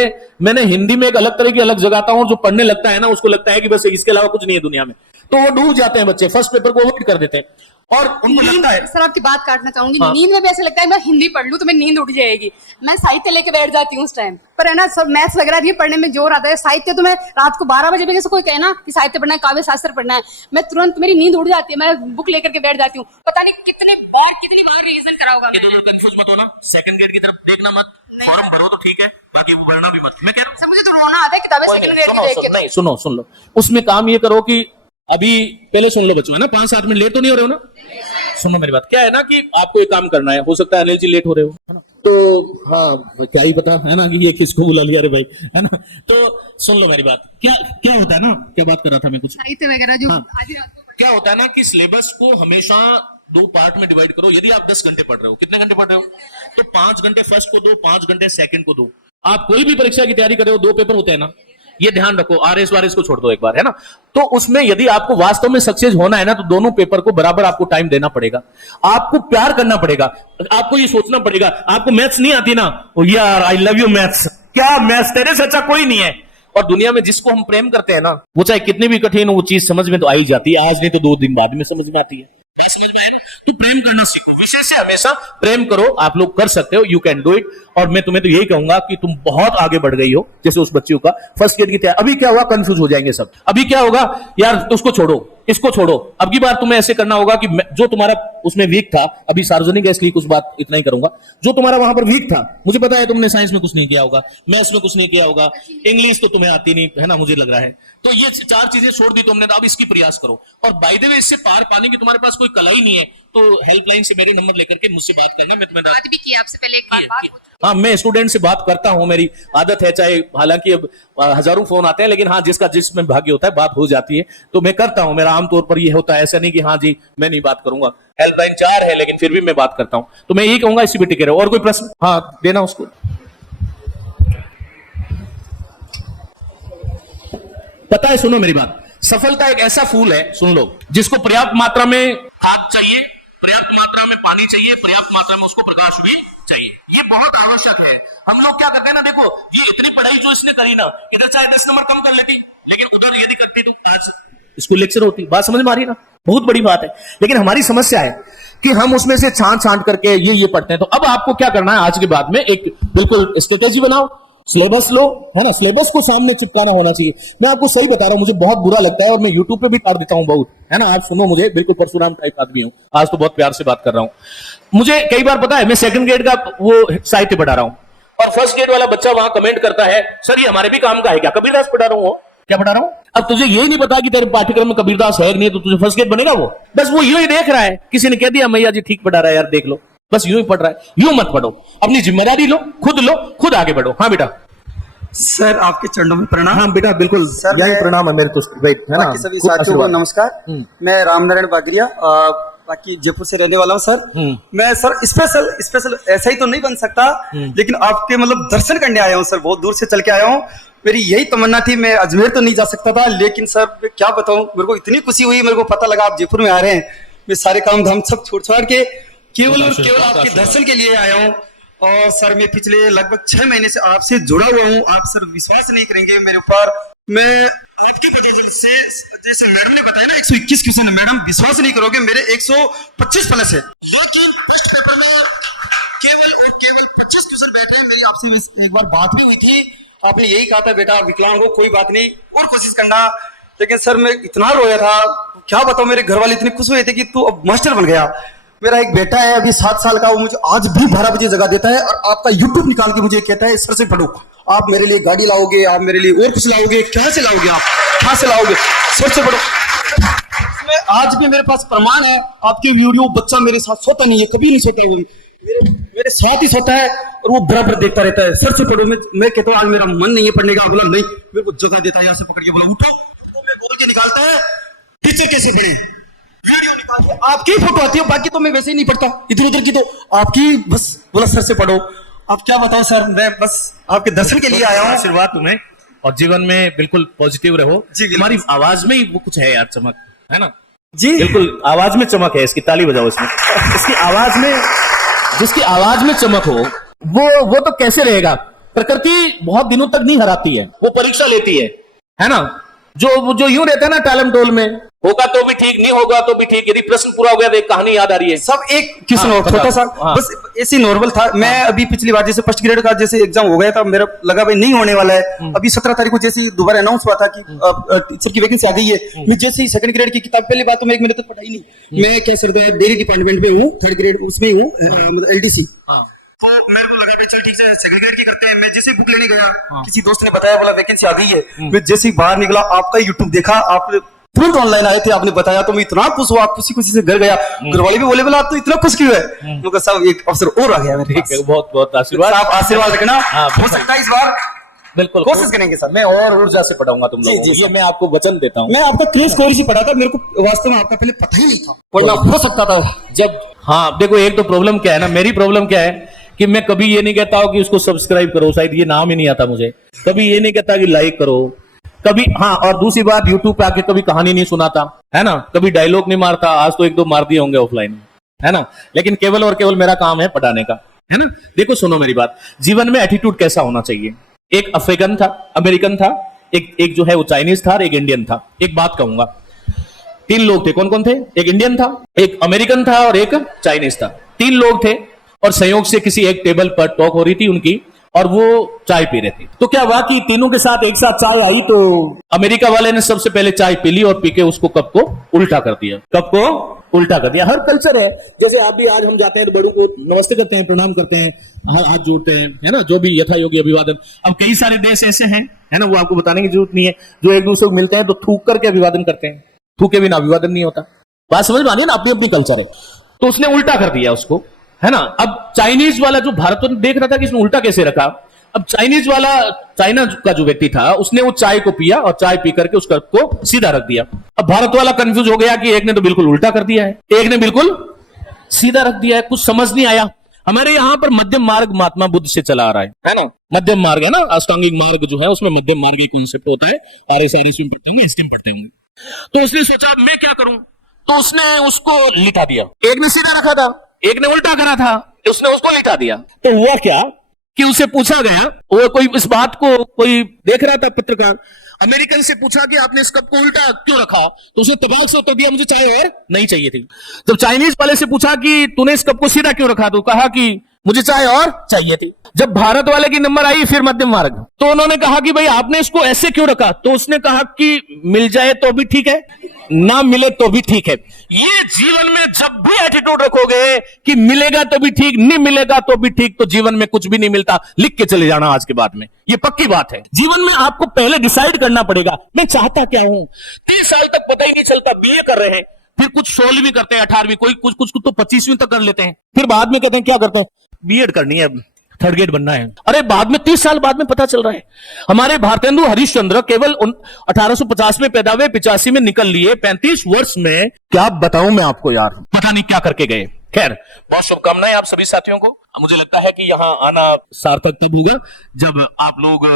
मैंने हिंदी में एक अलग तरह की अलग जगाता हूं, जो पढ़ने लगता है ना उसको लगता है कि बस इसके अलावा कुछ नहीं है दुनिया में, तो वो डूब जाते हैं बच्चे, फर्स्ट पेपर को अवॉइड कर देते हैं। और उनको लगता है, सर आपकी बात काटना चाहूंगी, हाँ। नींद में भी ऐसे लगता है मैं हिंदी पढ़ लूं तो मैं नींद उठ जाएगी, मैं साहित्य लेके बैठ जाती हूँ उस टाइम पर, है ना। सब मैथ्स वगैरह भी पढ़ने में जोर आता है, साहित्य तो मैं रात को 12 बजे से कोई कहे ना कि साहित्य पढ़ना है, काव्य शास्त्र पढ़ना है, मैं तुरंत, मेरी नींद उड़ जाती है, मैं बुक लेकर के बैठ जाती हूँ। पता नहीं कितनी बार रिवीजन करा होगा मैंने। सेकंड ग्रेड की तरफ देखना मत, फॉर्म भरो तो ठीक है, बाकी पढ़ना भी मत। मैं कह रहा हूं, सर मुझे तो रोना आता है किताबें सेकंड ग्रेड की देख के। नहीं, सुन लो, उसमें काम ये करो कि अभी पहले सुन लो बच्चों, है ना, 5-7 मिनट लेट तो नहीं हो रहे हो ना? सुनो मेरी बात, क्या है ना कि आपको एक काम करना है, हो सकता है अनिल जी लेट हो रहे हो, है ना, तो हाँ क्या ही पता है ना कि ये किसको बुला लिया रे भाई, है ना। तो सुन लो मेरी बात, क्या होता है ना, क्या बात कर रहा था मैं, कुछ साहित्य वगैरह जो हाँ। आधी रात को क्या होता है ना कि सिलेबस को हमेशा 2 पार्ट में डिवाइड करो। यदि आप 10 घंटे पढ़ रहे हो, कितने घंटे पढ़ रहे हो, तो 5 घंटे फर्स्ट को दो, 5 घंटे सेकंड को दो। आप कोई भी परीक्षा की तैयारी कर रहे हो, 2 पेपर होते हैं ना, ये ध्यान रखो। आरएस वारएस को छोड़ दो एक बार, है ना। तो उसमें यदि आपको वास्तव में सक्सेस होना है ना, तो दोनों पेपर को बराबर आपको टाइम देना पड़ेगा, आपको प्यार करना पड़ेगा, आपको ये सोचना पड़ेगा। आपको मैथ्स नहीं आती ना, ओ यार आई लव यू मैथ्स, क्या मैथ्स तेरे से अच्छा कोई नहीं है। और दुनिया में जिसको हम प्रेम करते हैं ना, वो चाहे कितनी भी कठिन हो, वो चीज समझ में तो आई जाती है, आज नहीं तो 2 दिन बाद में समझ में आती है। तो प्रेम करना सीखो, विषय से हमेशा प्रेम करो। आप लोग कर सकते हो, यू कैन डू इट। और मैं तुम्हें तो यही कहूंगा कि तुम बहुत आगे बढ़ गई हो, जैसे उस बच्चियों का फर्स्ट ग्रेड की तैयारी। अभी क्या हुआ, कंफ्यूज हो जाएंगे सब। अभी क्या होगा यार, उसको छोड़ो, इसको छोड़ो। अब की बार तुम्हें ऐसे करना होगा कि जो तुम्हारा उसमें वीक था, अभी सार्वजनिक है इसलिए कुछ बात इतना ही करूंगा, जो तुम्हारा वहां पर वीक था, मुझे पता है तुमने साइंस में कुछ नहीं किया होगा, मैथ्स में कुछ नहीं किया होगा, इंग्लिश तो तुम्हें आती नहीं है ना, मुझे लग रहा है। तो ये 4 चीजें छोड़ दी तुमने, तो अब इसकी प्रयास करो। और बाय द वे, इससे पार पाने की तुम्हारे पास कोई कला ही नहीं है, तो हेल्पलाइन से मेरे नंबर लेकर के मुझसे बात करना। मैं तुम्हें बात भी की आपसे पहले एक बार हाँ, मैं स्टूडेंट से बात करता हूं, मेरी आदत है, चाहे हालांकि अब हजारों फोन आते हैं, लेकिन हाँ जिसका जिसमें भाग्य होता है बात हो जाती है, तो मैं करता हूं। मेरा आमतौर पर ये होता है, ऐसा नहीं कि हाँ जी मैं नहीं बात करूंगा। हेल्पलाइन 4 है, लेकिन फिर भी मैं बात करता हूं। तो मैं यही कहूंगा, इसी पे टिके रहो। और कोई प्रश्न? हाँ देना उसको। पता है, सुनो मेरी बात, सफलता एक ऐसा फूल है, सुन लो, जिसको पर्याप्त मात्रा में खाद चाहिए, पर्याप्त मात्रा में पानी चाहिए, पर्याप्त मात्रा में उसको प्रकाश भी चाहिए। ये बहुत आवश्यक है। हम लोग क्या करते हैं ना, देखो ये इतनी पढ़ाई जो इसने करी ना, इधर चाहे 10 नंबर कम कर लेती, लेकिन उधर यदि करती तो आज इसको लेक्चर होती। बात समझ में आ रही है ना, बहुत बड़ी बात है। लेकिन हमारी समस्या है कि हम उसमें से छांट करके ये पढ़ते हैं। तो अब आपको क्या करना है, आज के बाद में एक बिल्कुल स्ट्रेटेजी बनाओ, सिलेबस लो, है ना, सिलेबस को सामने चिपकाना होना चाहिए। मैं आपको सही बता रहा हूं, मुझे बहुत बुरा लगता है, और मैं यूट्यूब पे भी डाल देता हूं बहुत, है ना। आप सुनो, मुझे बिल्कुल परशुराम टाइप आदमी हूं, आज तो बहुत प्यार से बात कर रहा हूं। मुझे कई बार पता है, मैं सेकंड ग्रेड का वो साहित्य पढ़ा रहा हूं, और फर्स्ट ग्रेड वाला बच्चा वहां कमेंट करता है, सर ये हमारे भी काम का है क्या? कबीरदास पढ़ा रहा हूं। क्या पढ़ा रहा हूं? अब तुझे यही नहीं पता कि तेरे पाठ्यक्रम में कबीरदास है नहीं, तो तुझे फर्स्ट ग्रेड बनेगा वो? बस वो यूं ही देख रहा है, किसी ने कह दिया मैया जी ठीक पढ़ा रहा है यार, देख लो, बस यूं ही पढ़ रहा है। यूं मत पढ़ो, अपनी जिम्मेदारी लो, खुद आगे बढ़ो। हाँ बेटा, सर आपके चरणों में प्रणाम। हाँ बेटा बिल्कुल, सर, यही मैं- प्रणाम है मेरे तो भाई, है ना। बाकी सभी खूब साथियों को आशीर्वाद। नमस्कार। मैं रामनारायण बागरिया, बाकी जयपुर से रहने वाला हूँ सर। मैं सर स्पेशल ऐसा ही तो नहीं बन सकता, लेकिन आपके मतलब दर्शन करने आया हूँ सर, बहुत दूर से चल के आया हूँ। मेरी यही तमन्ना थी, मैं अजमेर तो नहीं जा सकता था, लेकिन सर मैं क्या बताऊँ, मेरे को इतनी खुशी हुई, मेरे को पता लगा आप जयपुर में आ रहे हैं। मैं सारे काम धाम सब छोड़ छाड़ के केवल और केवल आपके दर्शन के लिए आया हूँ। और सर मैं पिछले लगभग 6 महीने से आपसे जुड़ा हुआ हूँ। आप सर विश्वास नहीं करेंगे मेरे ऊपर, मैं आपके वजह से, जैसे मैडम ने बताया ना 121 क्वेश्चन है, मैडम विश्वास नहीं करोगे मेरे 125 प्लस है। केवल 25 क्वेश्चन बैठे हैं। मेरी आपसे एक बार बात भी हुई थी, आपने यही कहा था बेटा विकलांग हो कोई बात नहीं और कोशिश करना, लेकिन सर मैं इतना रोया था क्या बताऊं, मेरे घर वाले इतने खुश हुए थे कि तू अब मास्टर बन गया। मेरा एक बेटा है अभी 7 साल का, वो मुझे आज भी 12 बजे जगा देता है और आपका यूट्यूब निकाल के मुझे कहता है सर से पढ़ो, आप मेरे लिए गाड़ी लाओगे, आप मेरे लिए और कुछ लाओगे, क्या से लाओगे, आप कहाँ से लाओगे, सर से पढ़ो। मैं आज भी मेरे पास प्रमाण है, आपके वीडियो बच्चा मेरे साथ सोता नहीं है, कभी नहीं सोता, वो मेरे साथ ही सोता है और वो बराबर देखता रहता है, सर से पढ़ो। मैं कहता हूँ आज मेरा मन नहीं है पढ़ने का, बोला नहीं, मेरे को जगह देता है, यहाँ से पकड़ के बोला उठो, तो मैं बोल के निकालता है, टीचर कैसे पढ़े, आपकी फोटो आती है, बाकी तो मैं वैसे ही नहीं पढ़ता, इधर उधर की तो आपकी, बस बोला सर से पढ़ो। आप क्या बताएं सर, मैं बस आपके दर्शन के लिए आया हूँ। आशीर्वाद तुम्हें, और जीवन में बिल्कुल पॉजिटिव रहो। जी, बिल्कुल। हमारी आवाज में ही वो कुछ है यार, चमक है ना। जी बिल्कुल आवाज में चमक है, इसकी ताली बजाओ इसमें। इसकी आवाज में, जिसकी आवाज में चमक हो वो तो कैसे रहेगा। प्रकृति बहुत दिनों तक नहीं हराती है, वो परीक्षा लेती है ना। जो यूं रहता है ना टालम टोल में, होगा तो भी ठीक, नहीं होगा तो भी ठीक, यदि प्रश्न पूरा हो गया तो एक कहानी याद आ रही है। सब एक क्वेश्चन हाँ, और छोटा सा, हाँ। बस ऐसी नॉर्मल था। मैं अभी पिछली बार जैसे फर्स्ट ग्रेड का जैसे एग्जाम हो गया था, मेरा लगा भाई नहीं होने वाला है। अभी 17 तारीख को जैसे ही दोबारा अनाउंस हुआ था कि टीचर की वैकेंसी आ गई है, मैं जैसे ही सेकंड ग्रेड की किताब, पहली बात तो मैं 1 महीने तक पढ़ाई नहीं। मैं क्या सर डेयरी डिपार्टमेंट में हूँ, 3rd ग्रेड उसमें हूँ, मतलब LDC। मैं जैसे बुक लेने गया, किसी दोस्त ने बताया, बोला वैकेंसी आ गई है। मैं जैसे ही बाहर निकला, आपका यूट्यूब देखा, आप तुरंत ऑनलाइन आए थे, आपने बताया तो मैं इतना खुश हुआ, खुशी खुशी से घर गया। घर वाले भी बोले, बोला आप तो इतना खुश क्यों है, मुझे सब एक अवसर और आ गया मेरे पास। बहुत बहुत आशीर्वाद, आप आशीर्वाद रखना, हाँ, हो सकता है इस बार बिल्कुल कोशिश करेंगे सर। मैं और ऊर्जा से पढ़ाऊंगा तुम लोगों को, जी, ये मैं आपको वचन देता हूँ। मैं आपका क्रेज कोर्स ही पढ़ा था, मेरे को वास्तव में आपका पहले पता ही नहीं था, वरना हो सकता था जब, हाँ देखो एक तो प्रॉब्लम क्या है ना, मेरी प्रॉब्लम क्या है कि मैं कभी ये नहीं कहता हूं कि उसको सब्सक्राइब करो, शायद ये नाम ही नहीं आता मुझे, कभी ये नहीं कहता कि लाइक करो, कभी, हाँ, और दूसरी बात यूट्यूब पे आके कभी कहानी नहीं सुनाता, है ना, कभी डायलॉग नहीं मारता। आज तो 1-2 मार दिए होंगे ऑफलाइन में, है ना, लेकिन केवल और केवल मेरा काम है पढ़ाने का, है ना। देखो सुनो मेरी बात, जीवन में एटीट्यूड कैसा होना चाहिए। एक अफ्रीकन था, अमेरिकन था, एक जो है वो चाइनीज था और एक इंडियन था। एक बात कहूंगा, 3 लोग थे। कौन कौन थे? एक इंडियन था, एक अमेरिकन था और एक चाइनीज था। 3 लोग थे और संयोग से किसी एक टेबल पर टॉक हो रही थी उनकी, और वो चाय पी रहे थे। तो क्या हुआ कि तीनों के साथ एक साथ चाय आई, तो अमेरिका वाले ने सबसे पहले चाय पी ली और पी के उसको कप को उल्टा कर दिया। कप को उल्टा कर दिया। हर कल्चर है, जैसे आप भी आज हम जाते हैं तो बड़ों को नमस्ते करते हैं, प्रणाम करते हैं, हाथ जोड़ते हैं, है ना, जो भी यथा योग्य अभिवादन। अब कई सारे देश ऐसे हैं, है ना, वो आपको बताने की जरूरत नहीं है, जो एक दूसरे को मिलते हैं तो थूक करके अभिवादन करते हैं। थूके बिना अभिवादन नहीं होता। बात समझ में आ रही है ना, अपनी अपनी कल्चर है। तो उसने उल्टा कर दिया उसको, है ना। अब चाइनीज वाला जो भारत देख रहा था कि इसने उल्टा कैसे रखा, अब चाइनीज वाला, चाइना का जो व्यक्ति था, उसने वो चाय को पिया और चाय पी करके उस कप को सीधा रख दिया। अब भारत वाला कंफ्यूज हो गया कि एक ने तो बिल्कुल उल्टा कर दिया है, एक ने बिल्कुल सीधा रख दिया है, कुछ समझ नहीं आया। हमारे यहाँ पर मध्यम मार्ग महात्मा बुद्ध से चला आ रहा है ना, मध्यम मार्ग है ना, अष्टांगिक मार्ग जो है उसमें मध्यम मार्ग की कॉन्सेप्ट होता है। RSRS में पढ़ते होंगे, STM पढ़ते होंगे। तो उसने सोचा मैं क्या करूं, तो उसने उसको लिटा दिया। एक ने सीधा रखा था, एक ने उल्टा करा था, उसने उसको लिटा दिया। तो हुआ क्या कि उसे पूछा गया, वो कोई इस बात को कोई देख रहा था पत्रकार, अमेरिकन से पूछा कि आपने इस कप को उल्टा क्यों रखा, तो उसने तबाक से उत्तर दिया मुझे चाय और नहीं चाहिए थी। जब चाइनीज वाले से पूछा कि तूने इस कप को सीधा क्यों रखा, तो कहा कि मुझे चाय और चाहिए थी। जब भारत वाले की नंबर आई, फिर मध्यम मार्ग, तो उन्होंने कहा कि भाई आपने इसको ऐसे क्यों रखा, तो उसने कहा कि मिल जाए तो भी ठीक है, ना मिले तो भी ठीक है। ये जीवन में जब भी एटीट्यूड रखोगे कि मिलेगा तो भी ठीक, नहीं मिलेगा तो भी ठीक, तो जीवन में कुछ भी नहीं मिलता। लिख के चले जाना आज के बाद में, ये पक्की बात है। जीवन में आपको पहले डिसाइड करना पड़ेगा मैं चाहता क्या हूं। 30 साल तक पता ही नहीं चलता, BA कर रहे हैं, फिर कुछ 16वीं करते हैं, 18वीं, कोई कुछ तो 25वीं तक कर लेते हैं, फिर बाद में कहते हैं क्या करते हैं, B.Ed करनी है, थर्ड ग्रेड बनना है। अरे बाद में 30 साल बाद में पता चल रहा है हमारे भारतेंदु हरिश्चंद्र केवल 1850 में पैदा हुए, 85 में निकल लिए, 35 वर्ष में क्या बताऊं मैं आपको यार, पता नहीं क्या करके गए। खैर, बहुत शुभकामनाएं आप सभी साथियों को। मुझे लगता है कि यहाँ आना सार्थक तब होगा जब आप लोग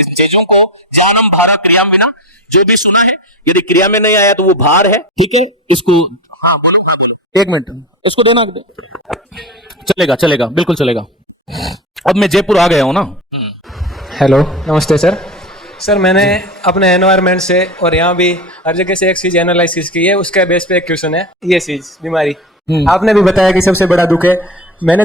इस चीजों को जानम भारा क्रिया में ना, जो भी सुना है यदि क्रिया में नहीं आया तो वो भार है, ठीक है। इसको हाँ बोलो, 1 मिनट इसको देना दे। चलेगा चलेगा, बिल्कुल चलेगा। अब मैं जयपुर आ गया हूं ना। हेलो, नमस्ते सर। सर मैंने अपने एनवायरनमेंट से और यहाँ भी हर जगह से एक चीज एनालिसिस की है, उसके बेस पे एक क्वेश्चन है। ये चीज बीमारी आपने भी बताया कि सबसे बड़ा दुख है, मैंने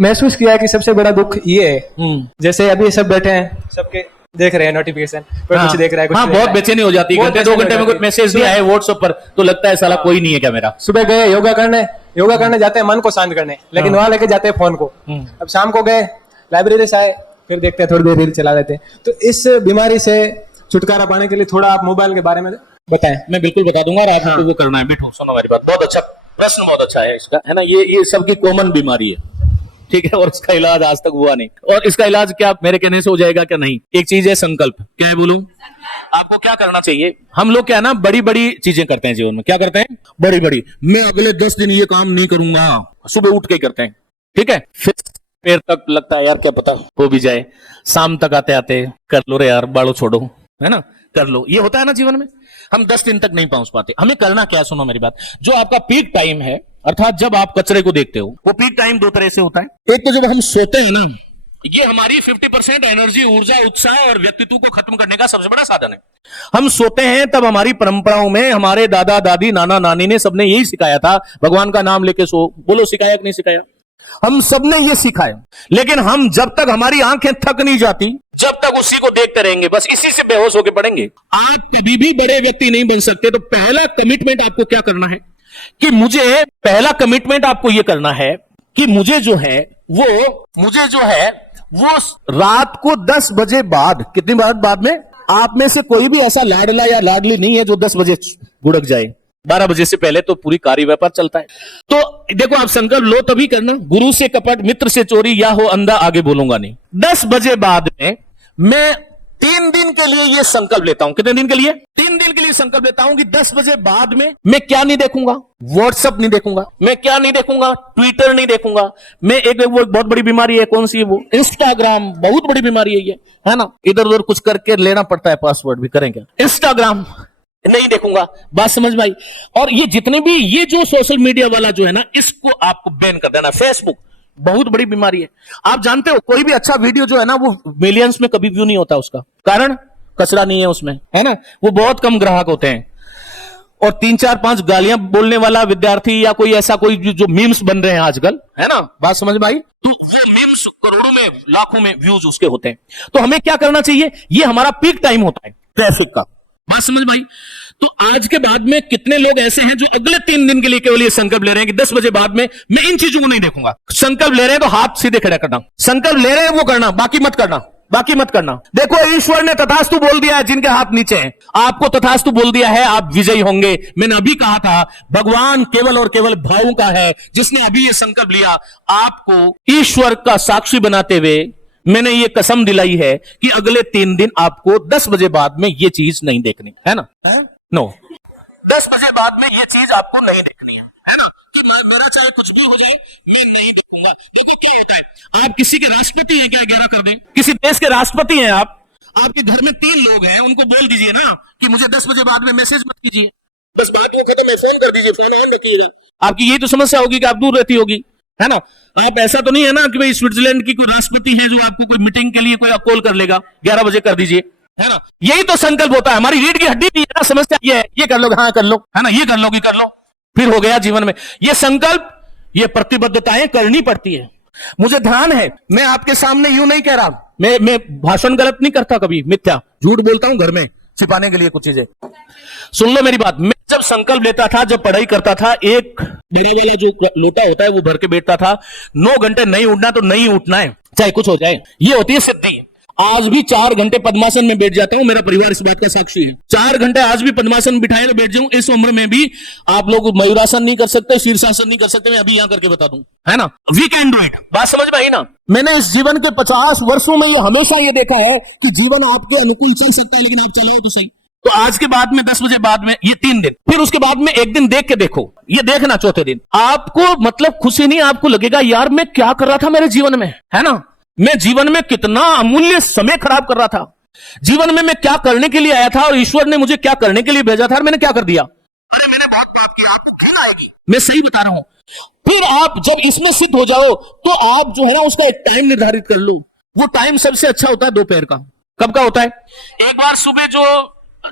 महसूस किया है कि सबसे बड़ा दुख ये है। जैसे अभी सब बैठे हैं, सबके देख रहे हैं नोटिफिकेशन, कोई कुछ देख रहा है, कुछ हाँ, बहुत बेचैनी हो जाती है। घंटे 2 घंटे में कुछ मैसेज दिया है व्हाट्सएप पर तो लगता है साला कोई नहीं है क्या मेरा। सुबह गए योगा करने जाते हैं मन को शांत करने, लेकिन वहां लेके जाते हैं फोन को। अब शाम को गए लाइब्रेरी से आए, फिर देखते हैं थोड़ी देर रील चला देते हैं। तो इस बीमारी से छुटकारा पाने के लिए थोड़ा आप मोबाइल के बारे में बताएं। मैं बिल्कुल बता दूंगा और आपको वो करना है। बैठो, सुनो मेरी बात। बहुत अच्छा प्रश्न, बहुत अच्छा है इसका, है ना। ये सबकी कॉमन बीमारी है, ठीक है, और इसका इलाज आज तक हुआ नहीं। और इसका इलाज क्या मेरे कहने से हो जाएगा क्या? नहीं। एक चीज है संकल्प। क्या है बोलूं? आपको क्या करना चाहिए? हम लोग क्या है ना, बड़ी बड़ी चीजें करते हैं जीवन में। क्या करते हैं? बड़ी बड़ी। मैं अगले 10 दिन ये काम नहीं करूंगा, सुबह उठ के ही करते हैं, ठीक है। फिर पैर तक लगता है यार क्या पता हो भी जाए, शाम तक आते आते कर लो रे यार, बाड़ो छोड़ो, है ना, कर लो। ये होता है ना जीवन में। हम 10 दिन तक नहीं पहुंच पाते। हमें करना क्या है? सुनो मेरी बात। जो आपका पीक टाइम है, अर्थात जब आप कचरे को देखते हो, वो पीक टाइम 2 तरह से होता है। एक तो जब हम सोते हैं ना, ये हमारी 50% एनर्जी, ऊर्जा, उत्साह और व्यक्तित्व को खत्म करने का सबसे बड़ा साधन है। हम सोते हैं तब हमारी परंपराओं में हमारे दादा दादी, नाना नानी ने सबने यही सिखाया था, भगवान का नाम लेके सो। बोलो, सिखाया कि नहीं सिखाया? हम सबने ये सिखाया। लेकिन हम जब तक हमारी आंखें थक नहीं जाती, जब तक उसी को देखते रहेंगे, बस इसी से बेहोश होकर पड़ेंगे। आप कभी भी बड़े व्यक्ति नहीं बन सकते। तो पहला कमिटमेंट आपको क्या करना है कि पहला कमिटमेंट आपको यह करना है कि मुझे जो है वो रात को 10 बजे बाद, कितनी बाद में, आप में से कोई भी ऐसा लाडला या लाडली नहीं है जो 10 बजे गुड़क जाए। 12 बजे से पहले तो पूरी कार्य व्यापार चलता है। तो देखो, आप संकल्प लो तभी करना। गुरु से कपट, मित्र से चोरी, या हो अंधा, आगे बोलूंगा नहीं। 10 बजे बाद में मैं 3 दिन के लिए ये संकल्प लेता हूं। कितने दिन के लिए? 3 दिन के लिए संकल्प लेता हूं कि 10 बजे बाद में मैं क्या नहीं देखूंगा? व्हाट्सएप नहीं देखूंगा। मैं क्या नहीं देखूंगा? ट्विटर नहीं देखूंगा। मैं वो बहुत बड़ी बीमारी है, कौन सी है वो? इंस्टाग्राम। बहुत बड़ी बीमारी है ये, है ना। इधर उधर कुछ करके लेना पड़ता है, पासवर्ड भी करें क्या? इंस्टाग्राम नहीं देखूंगा। बात समझ में आई? और ये जितने भी ये जो सोशल मीडिया वाला जो है ना, इसको आपको बैन कर देना। फेसबुक बहुत बड़ी बीमारी है। आप जानते हो, कोई भी अच्छा वीडियो जो है ना, वो मिलियंस में कभी व्यू नहीं होता। उसका कारण कचरा नहीं है उसमें, है ना। वो बहुत कम ग्राहक होते हैं। और 3, 4, 5 गालियां बोलने वाला विद्यार्थी या कोई ऐसा कोई जो मीम्स बन रहे हैं आजकल, है ना। बात समझ में आई? तो मीम्स करोड़ों में, लाखों में व्यूज उसके होते हैं। तो हमें क्या करना चाहिए? ये हमारा पीक टाइम होता है ट्रैफिक का। बात समझ में आई? तो आज के बाद में कितने लोग ऐसे हैं जो अगले 3 दिन के लिए केवल ये संकल्प ले रहे हैं कि 10 बजे बाद में मैं इन चीजों को नहीं देखूंगा। संकल्प ले रहे हैं तो हाथ सीधे खड़ा करना। संकल्प ले रहे हैं वो करना, बाकी मत करना। देखो, ईश्वर ने तथास्तु बोल दिया है जिनके हाथ नीचे हैं। आपको तथास्तु बोल दिया है, आप विजयी होंगे। मैंने अभी कहा था, भगवान केवल और केवल भावों का है। जिसने अभी ये संकल्प लिया, आपको ईश्वर का साक्षी बनाते हुए मैंने ये कसम दिलाई है कि अगले 3 दिन आपको 10 बजे बाद में ये चीज नहीं देखनी है ना। नो, 10 बजे बाद में ये चीज आपको नहीं देखनी है ना। कि मेरा चाहे कुछ भी हो जाए, मैं नहीं देखूंगा। देखो क्या होता है, आप किसी के राष्ट्रपति हैं क्या? 11 कर दें, किसी देश के राष्ट्रपति हैं आप, आपके घर में 3 लोग हैं, उनको बोल दीजिए ना कि मुझे 10 बजे बाद में मैसेज मत कीजिए। बस बात वो खत्म है, फोन कर दीजिए, फोन ऑन रखिएगा। आपकी यही तो समस्या होगी कि आप दूर रहती होगी, है ना। आप ऐसा तो नहीं है ना कि भाई स्विट्जरलैंड की कोई राष्ट्रपति है जो आपको कोई मीटिंग के लिए कोई कॉल कर लेगा, 11 बजे कर दीजिए, है ना। यही तो संकल्प होता है। हमारी रीढ़ की हड्डी भी है ना। समस्या ये है, ये कर लो, हाँ कर लो, है ना, ये कर लोगी, कर लो, फिर हो गया जीवन में। ये संकल्प, ये प्रतिबद्धताएं करनी पड़ती है। मुझे ध्यान है, मैं आपके सामने यूं नहीं कह रहा, मैं भाषण गलत नहीं करता, कभी मिथ्या झूठ बोलता हूं घर में छिपाने के लिए कुछ चीजें। सुन लो मेरी बात। मैं जब संकल्प लेता था, जब पढ़ाई करता था, एक बड़े वाला जो लोटा होता है वो भर के बैठता था। 9 घंटे नहीं उठना तो नहीं उठना है, चाहे कुछ हो जाए। ये होती है सिद्धि। आज भी 4 घंटे पद्मासन में बैठ जाता हूं, मेरा परिवार इस बात का साक्षी है। 4 घंटे आज भी पद्मासन बिठाए तो बैठ जाऊं। इस उम्र में भी आप लोग मयूरासन नहीं कर सकते, शीर्षासन नहीं कर सकते, मैं अभी यहां करके बता दूं, है ना। We can do it. बात समझ में आई ना। मैंने इस जीवन के 50 वर्षों में ये हमेशा ये देखा है कि जीवन आपके अनुकूल चल सकता है, लेकिन आप चलाओ तो सही। तो आज के बाद में 10 बजे बाद में ये 3 दिन, फिर उसके बाद में एक दिन देख के देखो, ये देखना चौथे दिन आपको मतलब खुशी नहीं, आपको लगेगा यार मैं क्या कर रहा था मेरे जीवन में, है ना। मैं जीवन में कितना अमूल्य समय खराब कर रहा था, जीवन में मैं क्या करने के लिए आया था और ईश्वर ने मुझे क्या करने के लिए भेजा था और मैंने क्या कर दिया। अरे मैंने बहुत पाप किया, आपको घृणा आएगी, मैं सही बता रहा हूं। फिर आप जब इसमें सिद्ध हो जाओ तो आप जो है ना उसका एक टाइम निर्धारित कर लो। वो टाइम सबसे अच्छा होता है दोपहर का। कब का होता है? एक बार सुबह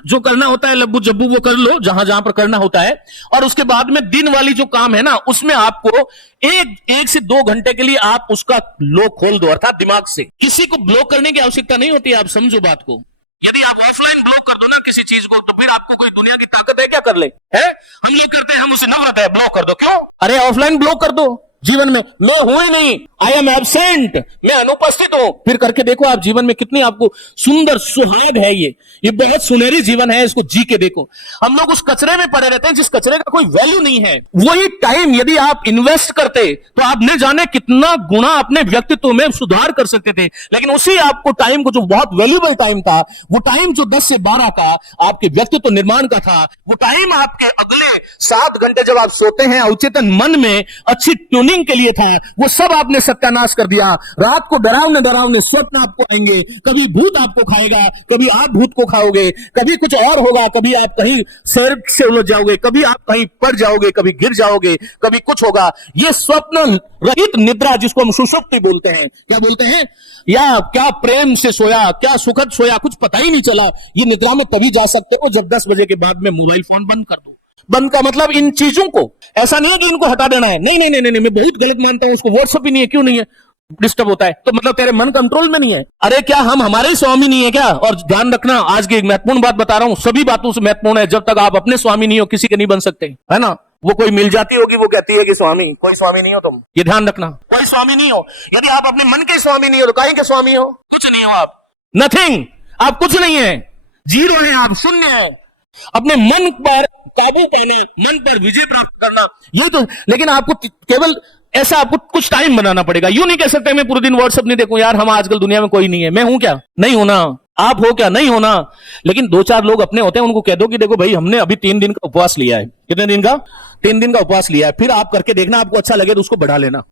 जो करना होता है लब्बू जब्बू वो कर लो, जहां जहां पर करना होता है, और उसके बाद में दिन वाली जो काम है ना उसमें आपको एक से 2 घंटे के लिए आप उसका लॉक खोल दो, अर्थात दिमाग से। किसी को ब्लॉक करने की आवश्यकता नहीं होती, आप समझो बात को। यदि आप ऑफलाइन ब्लॉक कर दो ना किसी चीज को, तो फिर आपको कोई दुनिया की ताकत है क्या कर ले, है? हम लोग करते हैं, हम उसे नफरत है, ब्लॉक कर दो। क्यों? अरे ऑफलाइन ब्लॉक कर दो। जीवन में मैं हूं ही नहीं, आई एम एब्सेंट, मैं अनुपस्थित हूं। फिर करके देखो आप जीवन में कितनी आपको सुंदर सुहाग है। ये बहुत सुनहरी जीवन है, इसको जी के देखो। हम लोग उस कचरे में पड़े रहते हैं जिस कचरे का कोई वैल्यू नहीं है। वही टाइम यदि आप इन्वेस्ट करते तो आप न जाने कितना गुना अपने व्यक्तित्व में सुधार कर सकते थे। लेकिन उसी आपको टाइम को, जो बहुत वैल्यूबल टाइम था, वो टाइम जो 10 से 12 का आपके व्यक्तित्व निर्माण का था, वो टाइम आपके अगले 7 घंटे जब आप सोते हैं अवचेतन मन में अच्छी ट्यूनिंग के लिए था, वो सब आपने सत्यानाश कर दिया। रात को डरावने स्वप्न आपको आएंगे, कभी भूत आपको खाएगा, कभी आप भूत को खाओगे, कभी कुछ और होगा, कभी आप कहीं सर से उलझ जाओगे, कभी आप कहीं पड़ जाओगे, कभी गिर जाओगे, कभी कुछ होगा। ये स्वप्न रहित निद्रा जिसको हम सुषुप्ति बोलते हैं, क्या बोलते हैं, या क्या प्रेम से सोया, क्या सुखद सोया, कुछ पता ही नहीं चला। ये निद्रा में तभी जा सकते हो जब 10 बजे के बाद में मोबाइल फोन बंद कर दो। बंद का मतलब इन चीजों को, ऐसा नहीं है कि इनको हटा देना है, नहीं, मैं बहुत गलत मानता हूं उसको। व्हाट्सएप ही नहीं है, क्यों नहीं है? डिस्टर्ब होता है तो मतलब तेरे मन कंट्रोल में नहीं है। अरे क्या हम हमारे ही स्वामी नहीं है क्या? और ध्यान रखना, आज की एक महत्वपूर्ण बात बता रहा हूं, सभी बातों से महत्वपूर्ण है। जब तक आप अपने स्वामी नहीं हो किसी के नहीं बन सकते, है ना। वो कोई मिल जाती होगी, वो कहती है कि स्वामी, कोई स्वामी नहीं हो तुम, ये ध्यान रखना, कोई स्वामी नहीं हो। यदि आप अपने मन के स्वामी नहीं हो तो काहे के स्वामी हो? कुछ नहीं हो आप, नथिंग, आप कुछ नहीं है, जीरो है आप, शून्य है। अपने मन पर काबू पाना, मन पर विजय प्राप्त करना, ये तो। लेकिन आपको केवल ऐसा आपको कुछ टाइम बनाना पड़ेगा। यूं नहीं कह सकते मैं पूरे दिन व्हाट्सएप नहीं देखूं। यार हम आजकल दुनिया में कोई नहीं है, मैं हूं क्या? नहीं होना। आप हो क्या? नहीं होना। लेकिन 2-4 लोग अपने होते हैं, उनको कह दो कि देखो भाई हमने अभी 3 दिन का उपवास लिया है। कितने दिन का? 3 दिन का उपवास लिया है। फिर आप करके देखना, आपको अच्छा लगे तो उसको बढ़ा लेना।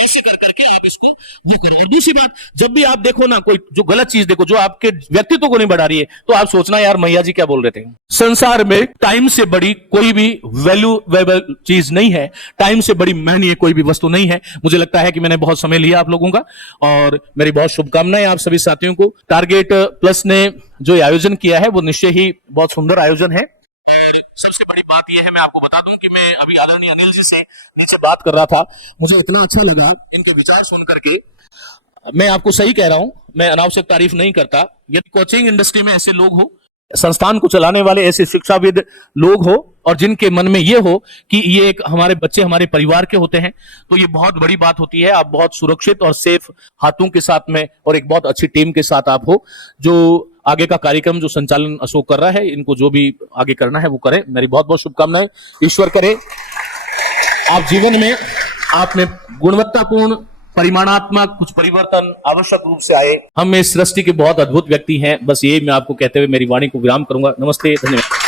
ऐसे करके आप इसको वो करो। और दूसरी बात, जब भी आप देखो ना कोई जो गलत चीज देखो जो आपके व्यक्तित्व को नहीं बढ़ा रही है, तो आप सोचना यार मैया जी क्या बोल रहे थे। संसार में टाइम से बड़ी कोई भी वैल्यूएबल चीज नहीं है, टाइम से बड़ी मायने कोई भी वस्तु नहीं है। मुझे लगता है कि मैंने बहुत समय लिया आप लोगों का, और मेरी बहुत शुभकामनाएं आप सभी साथियों को। टारगेट प्लस ने जो आयोजन किया है वो निश्चय ही बहुत सुंदर आयोजन है। सबसे बड़ी बात यह है, मैं आपको बता दूं कि मैं अभी आदरणीय अनिल जी से नीचे बात कर रहा था, मुझे इतना अच्छा लगा इनके विचार सुन करके। मैं आपको सही कह रहा हूं, मैं अनावश्यक तारीफ नहीं करता। यदि कोचिंग इंडस्ट्री में ऐसे लोग हो, संस्थान को चलाने वाले ऐसे शिक्षाविद लोग हो, और जिनके मन में ये हो कि ये एक हमारे बच्चे हमारे परिवार के होते हैं, तो ये बहुत बड़ी बात होती है। आप बहुत सुरक्षित और सेफ हाथों के साथ में और एक बहुत अच्छी टीम के साथ आप हो। जो आगे का कार्यक्रम जो संचालन अशोक कर रहा है, इनको जो भी आगे करना है वो करें। मेरी बहुत बहुत शुभकामनाएं। ईश्वर करे आप जीवन में आप में गुणवत्तापूर्ण परिमाणात्मक कुछ परिवर्तन आवश्यक रूप से आए। हम इस सृष्टि के बहुत अद्भुत व्यक्ति हैं। बस ये मैं आपको कहते हुए मेरी वाणी को विराम करूंगा। नमस्ते, धन्यवाद।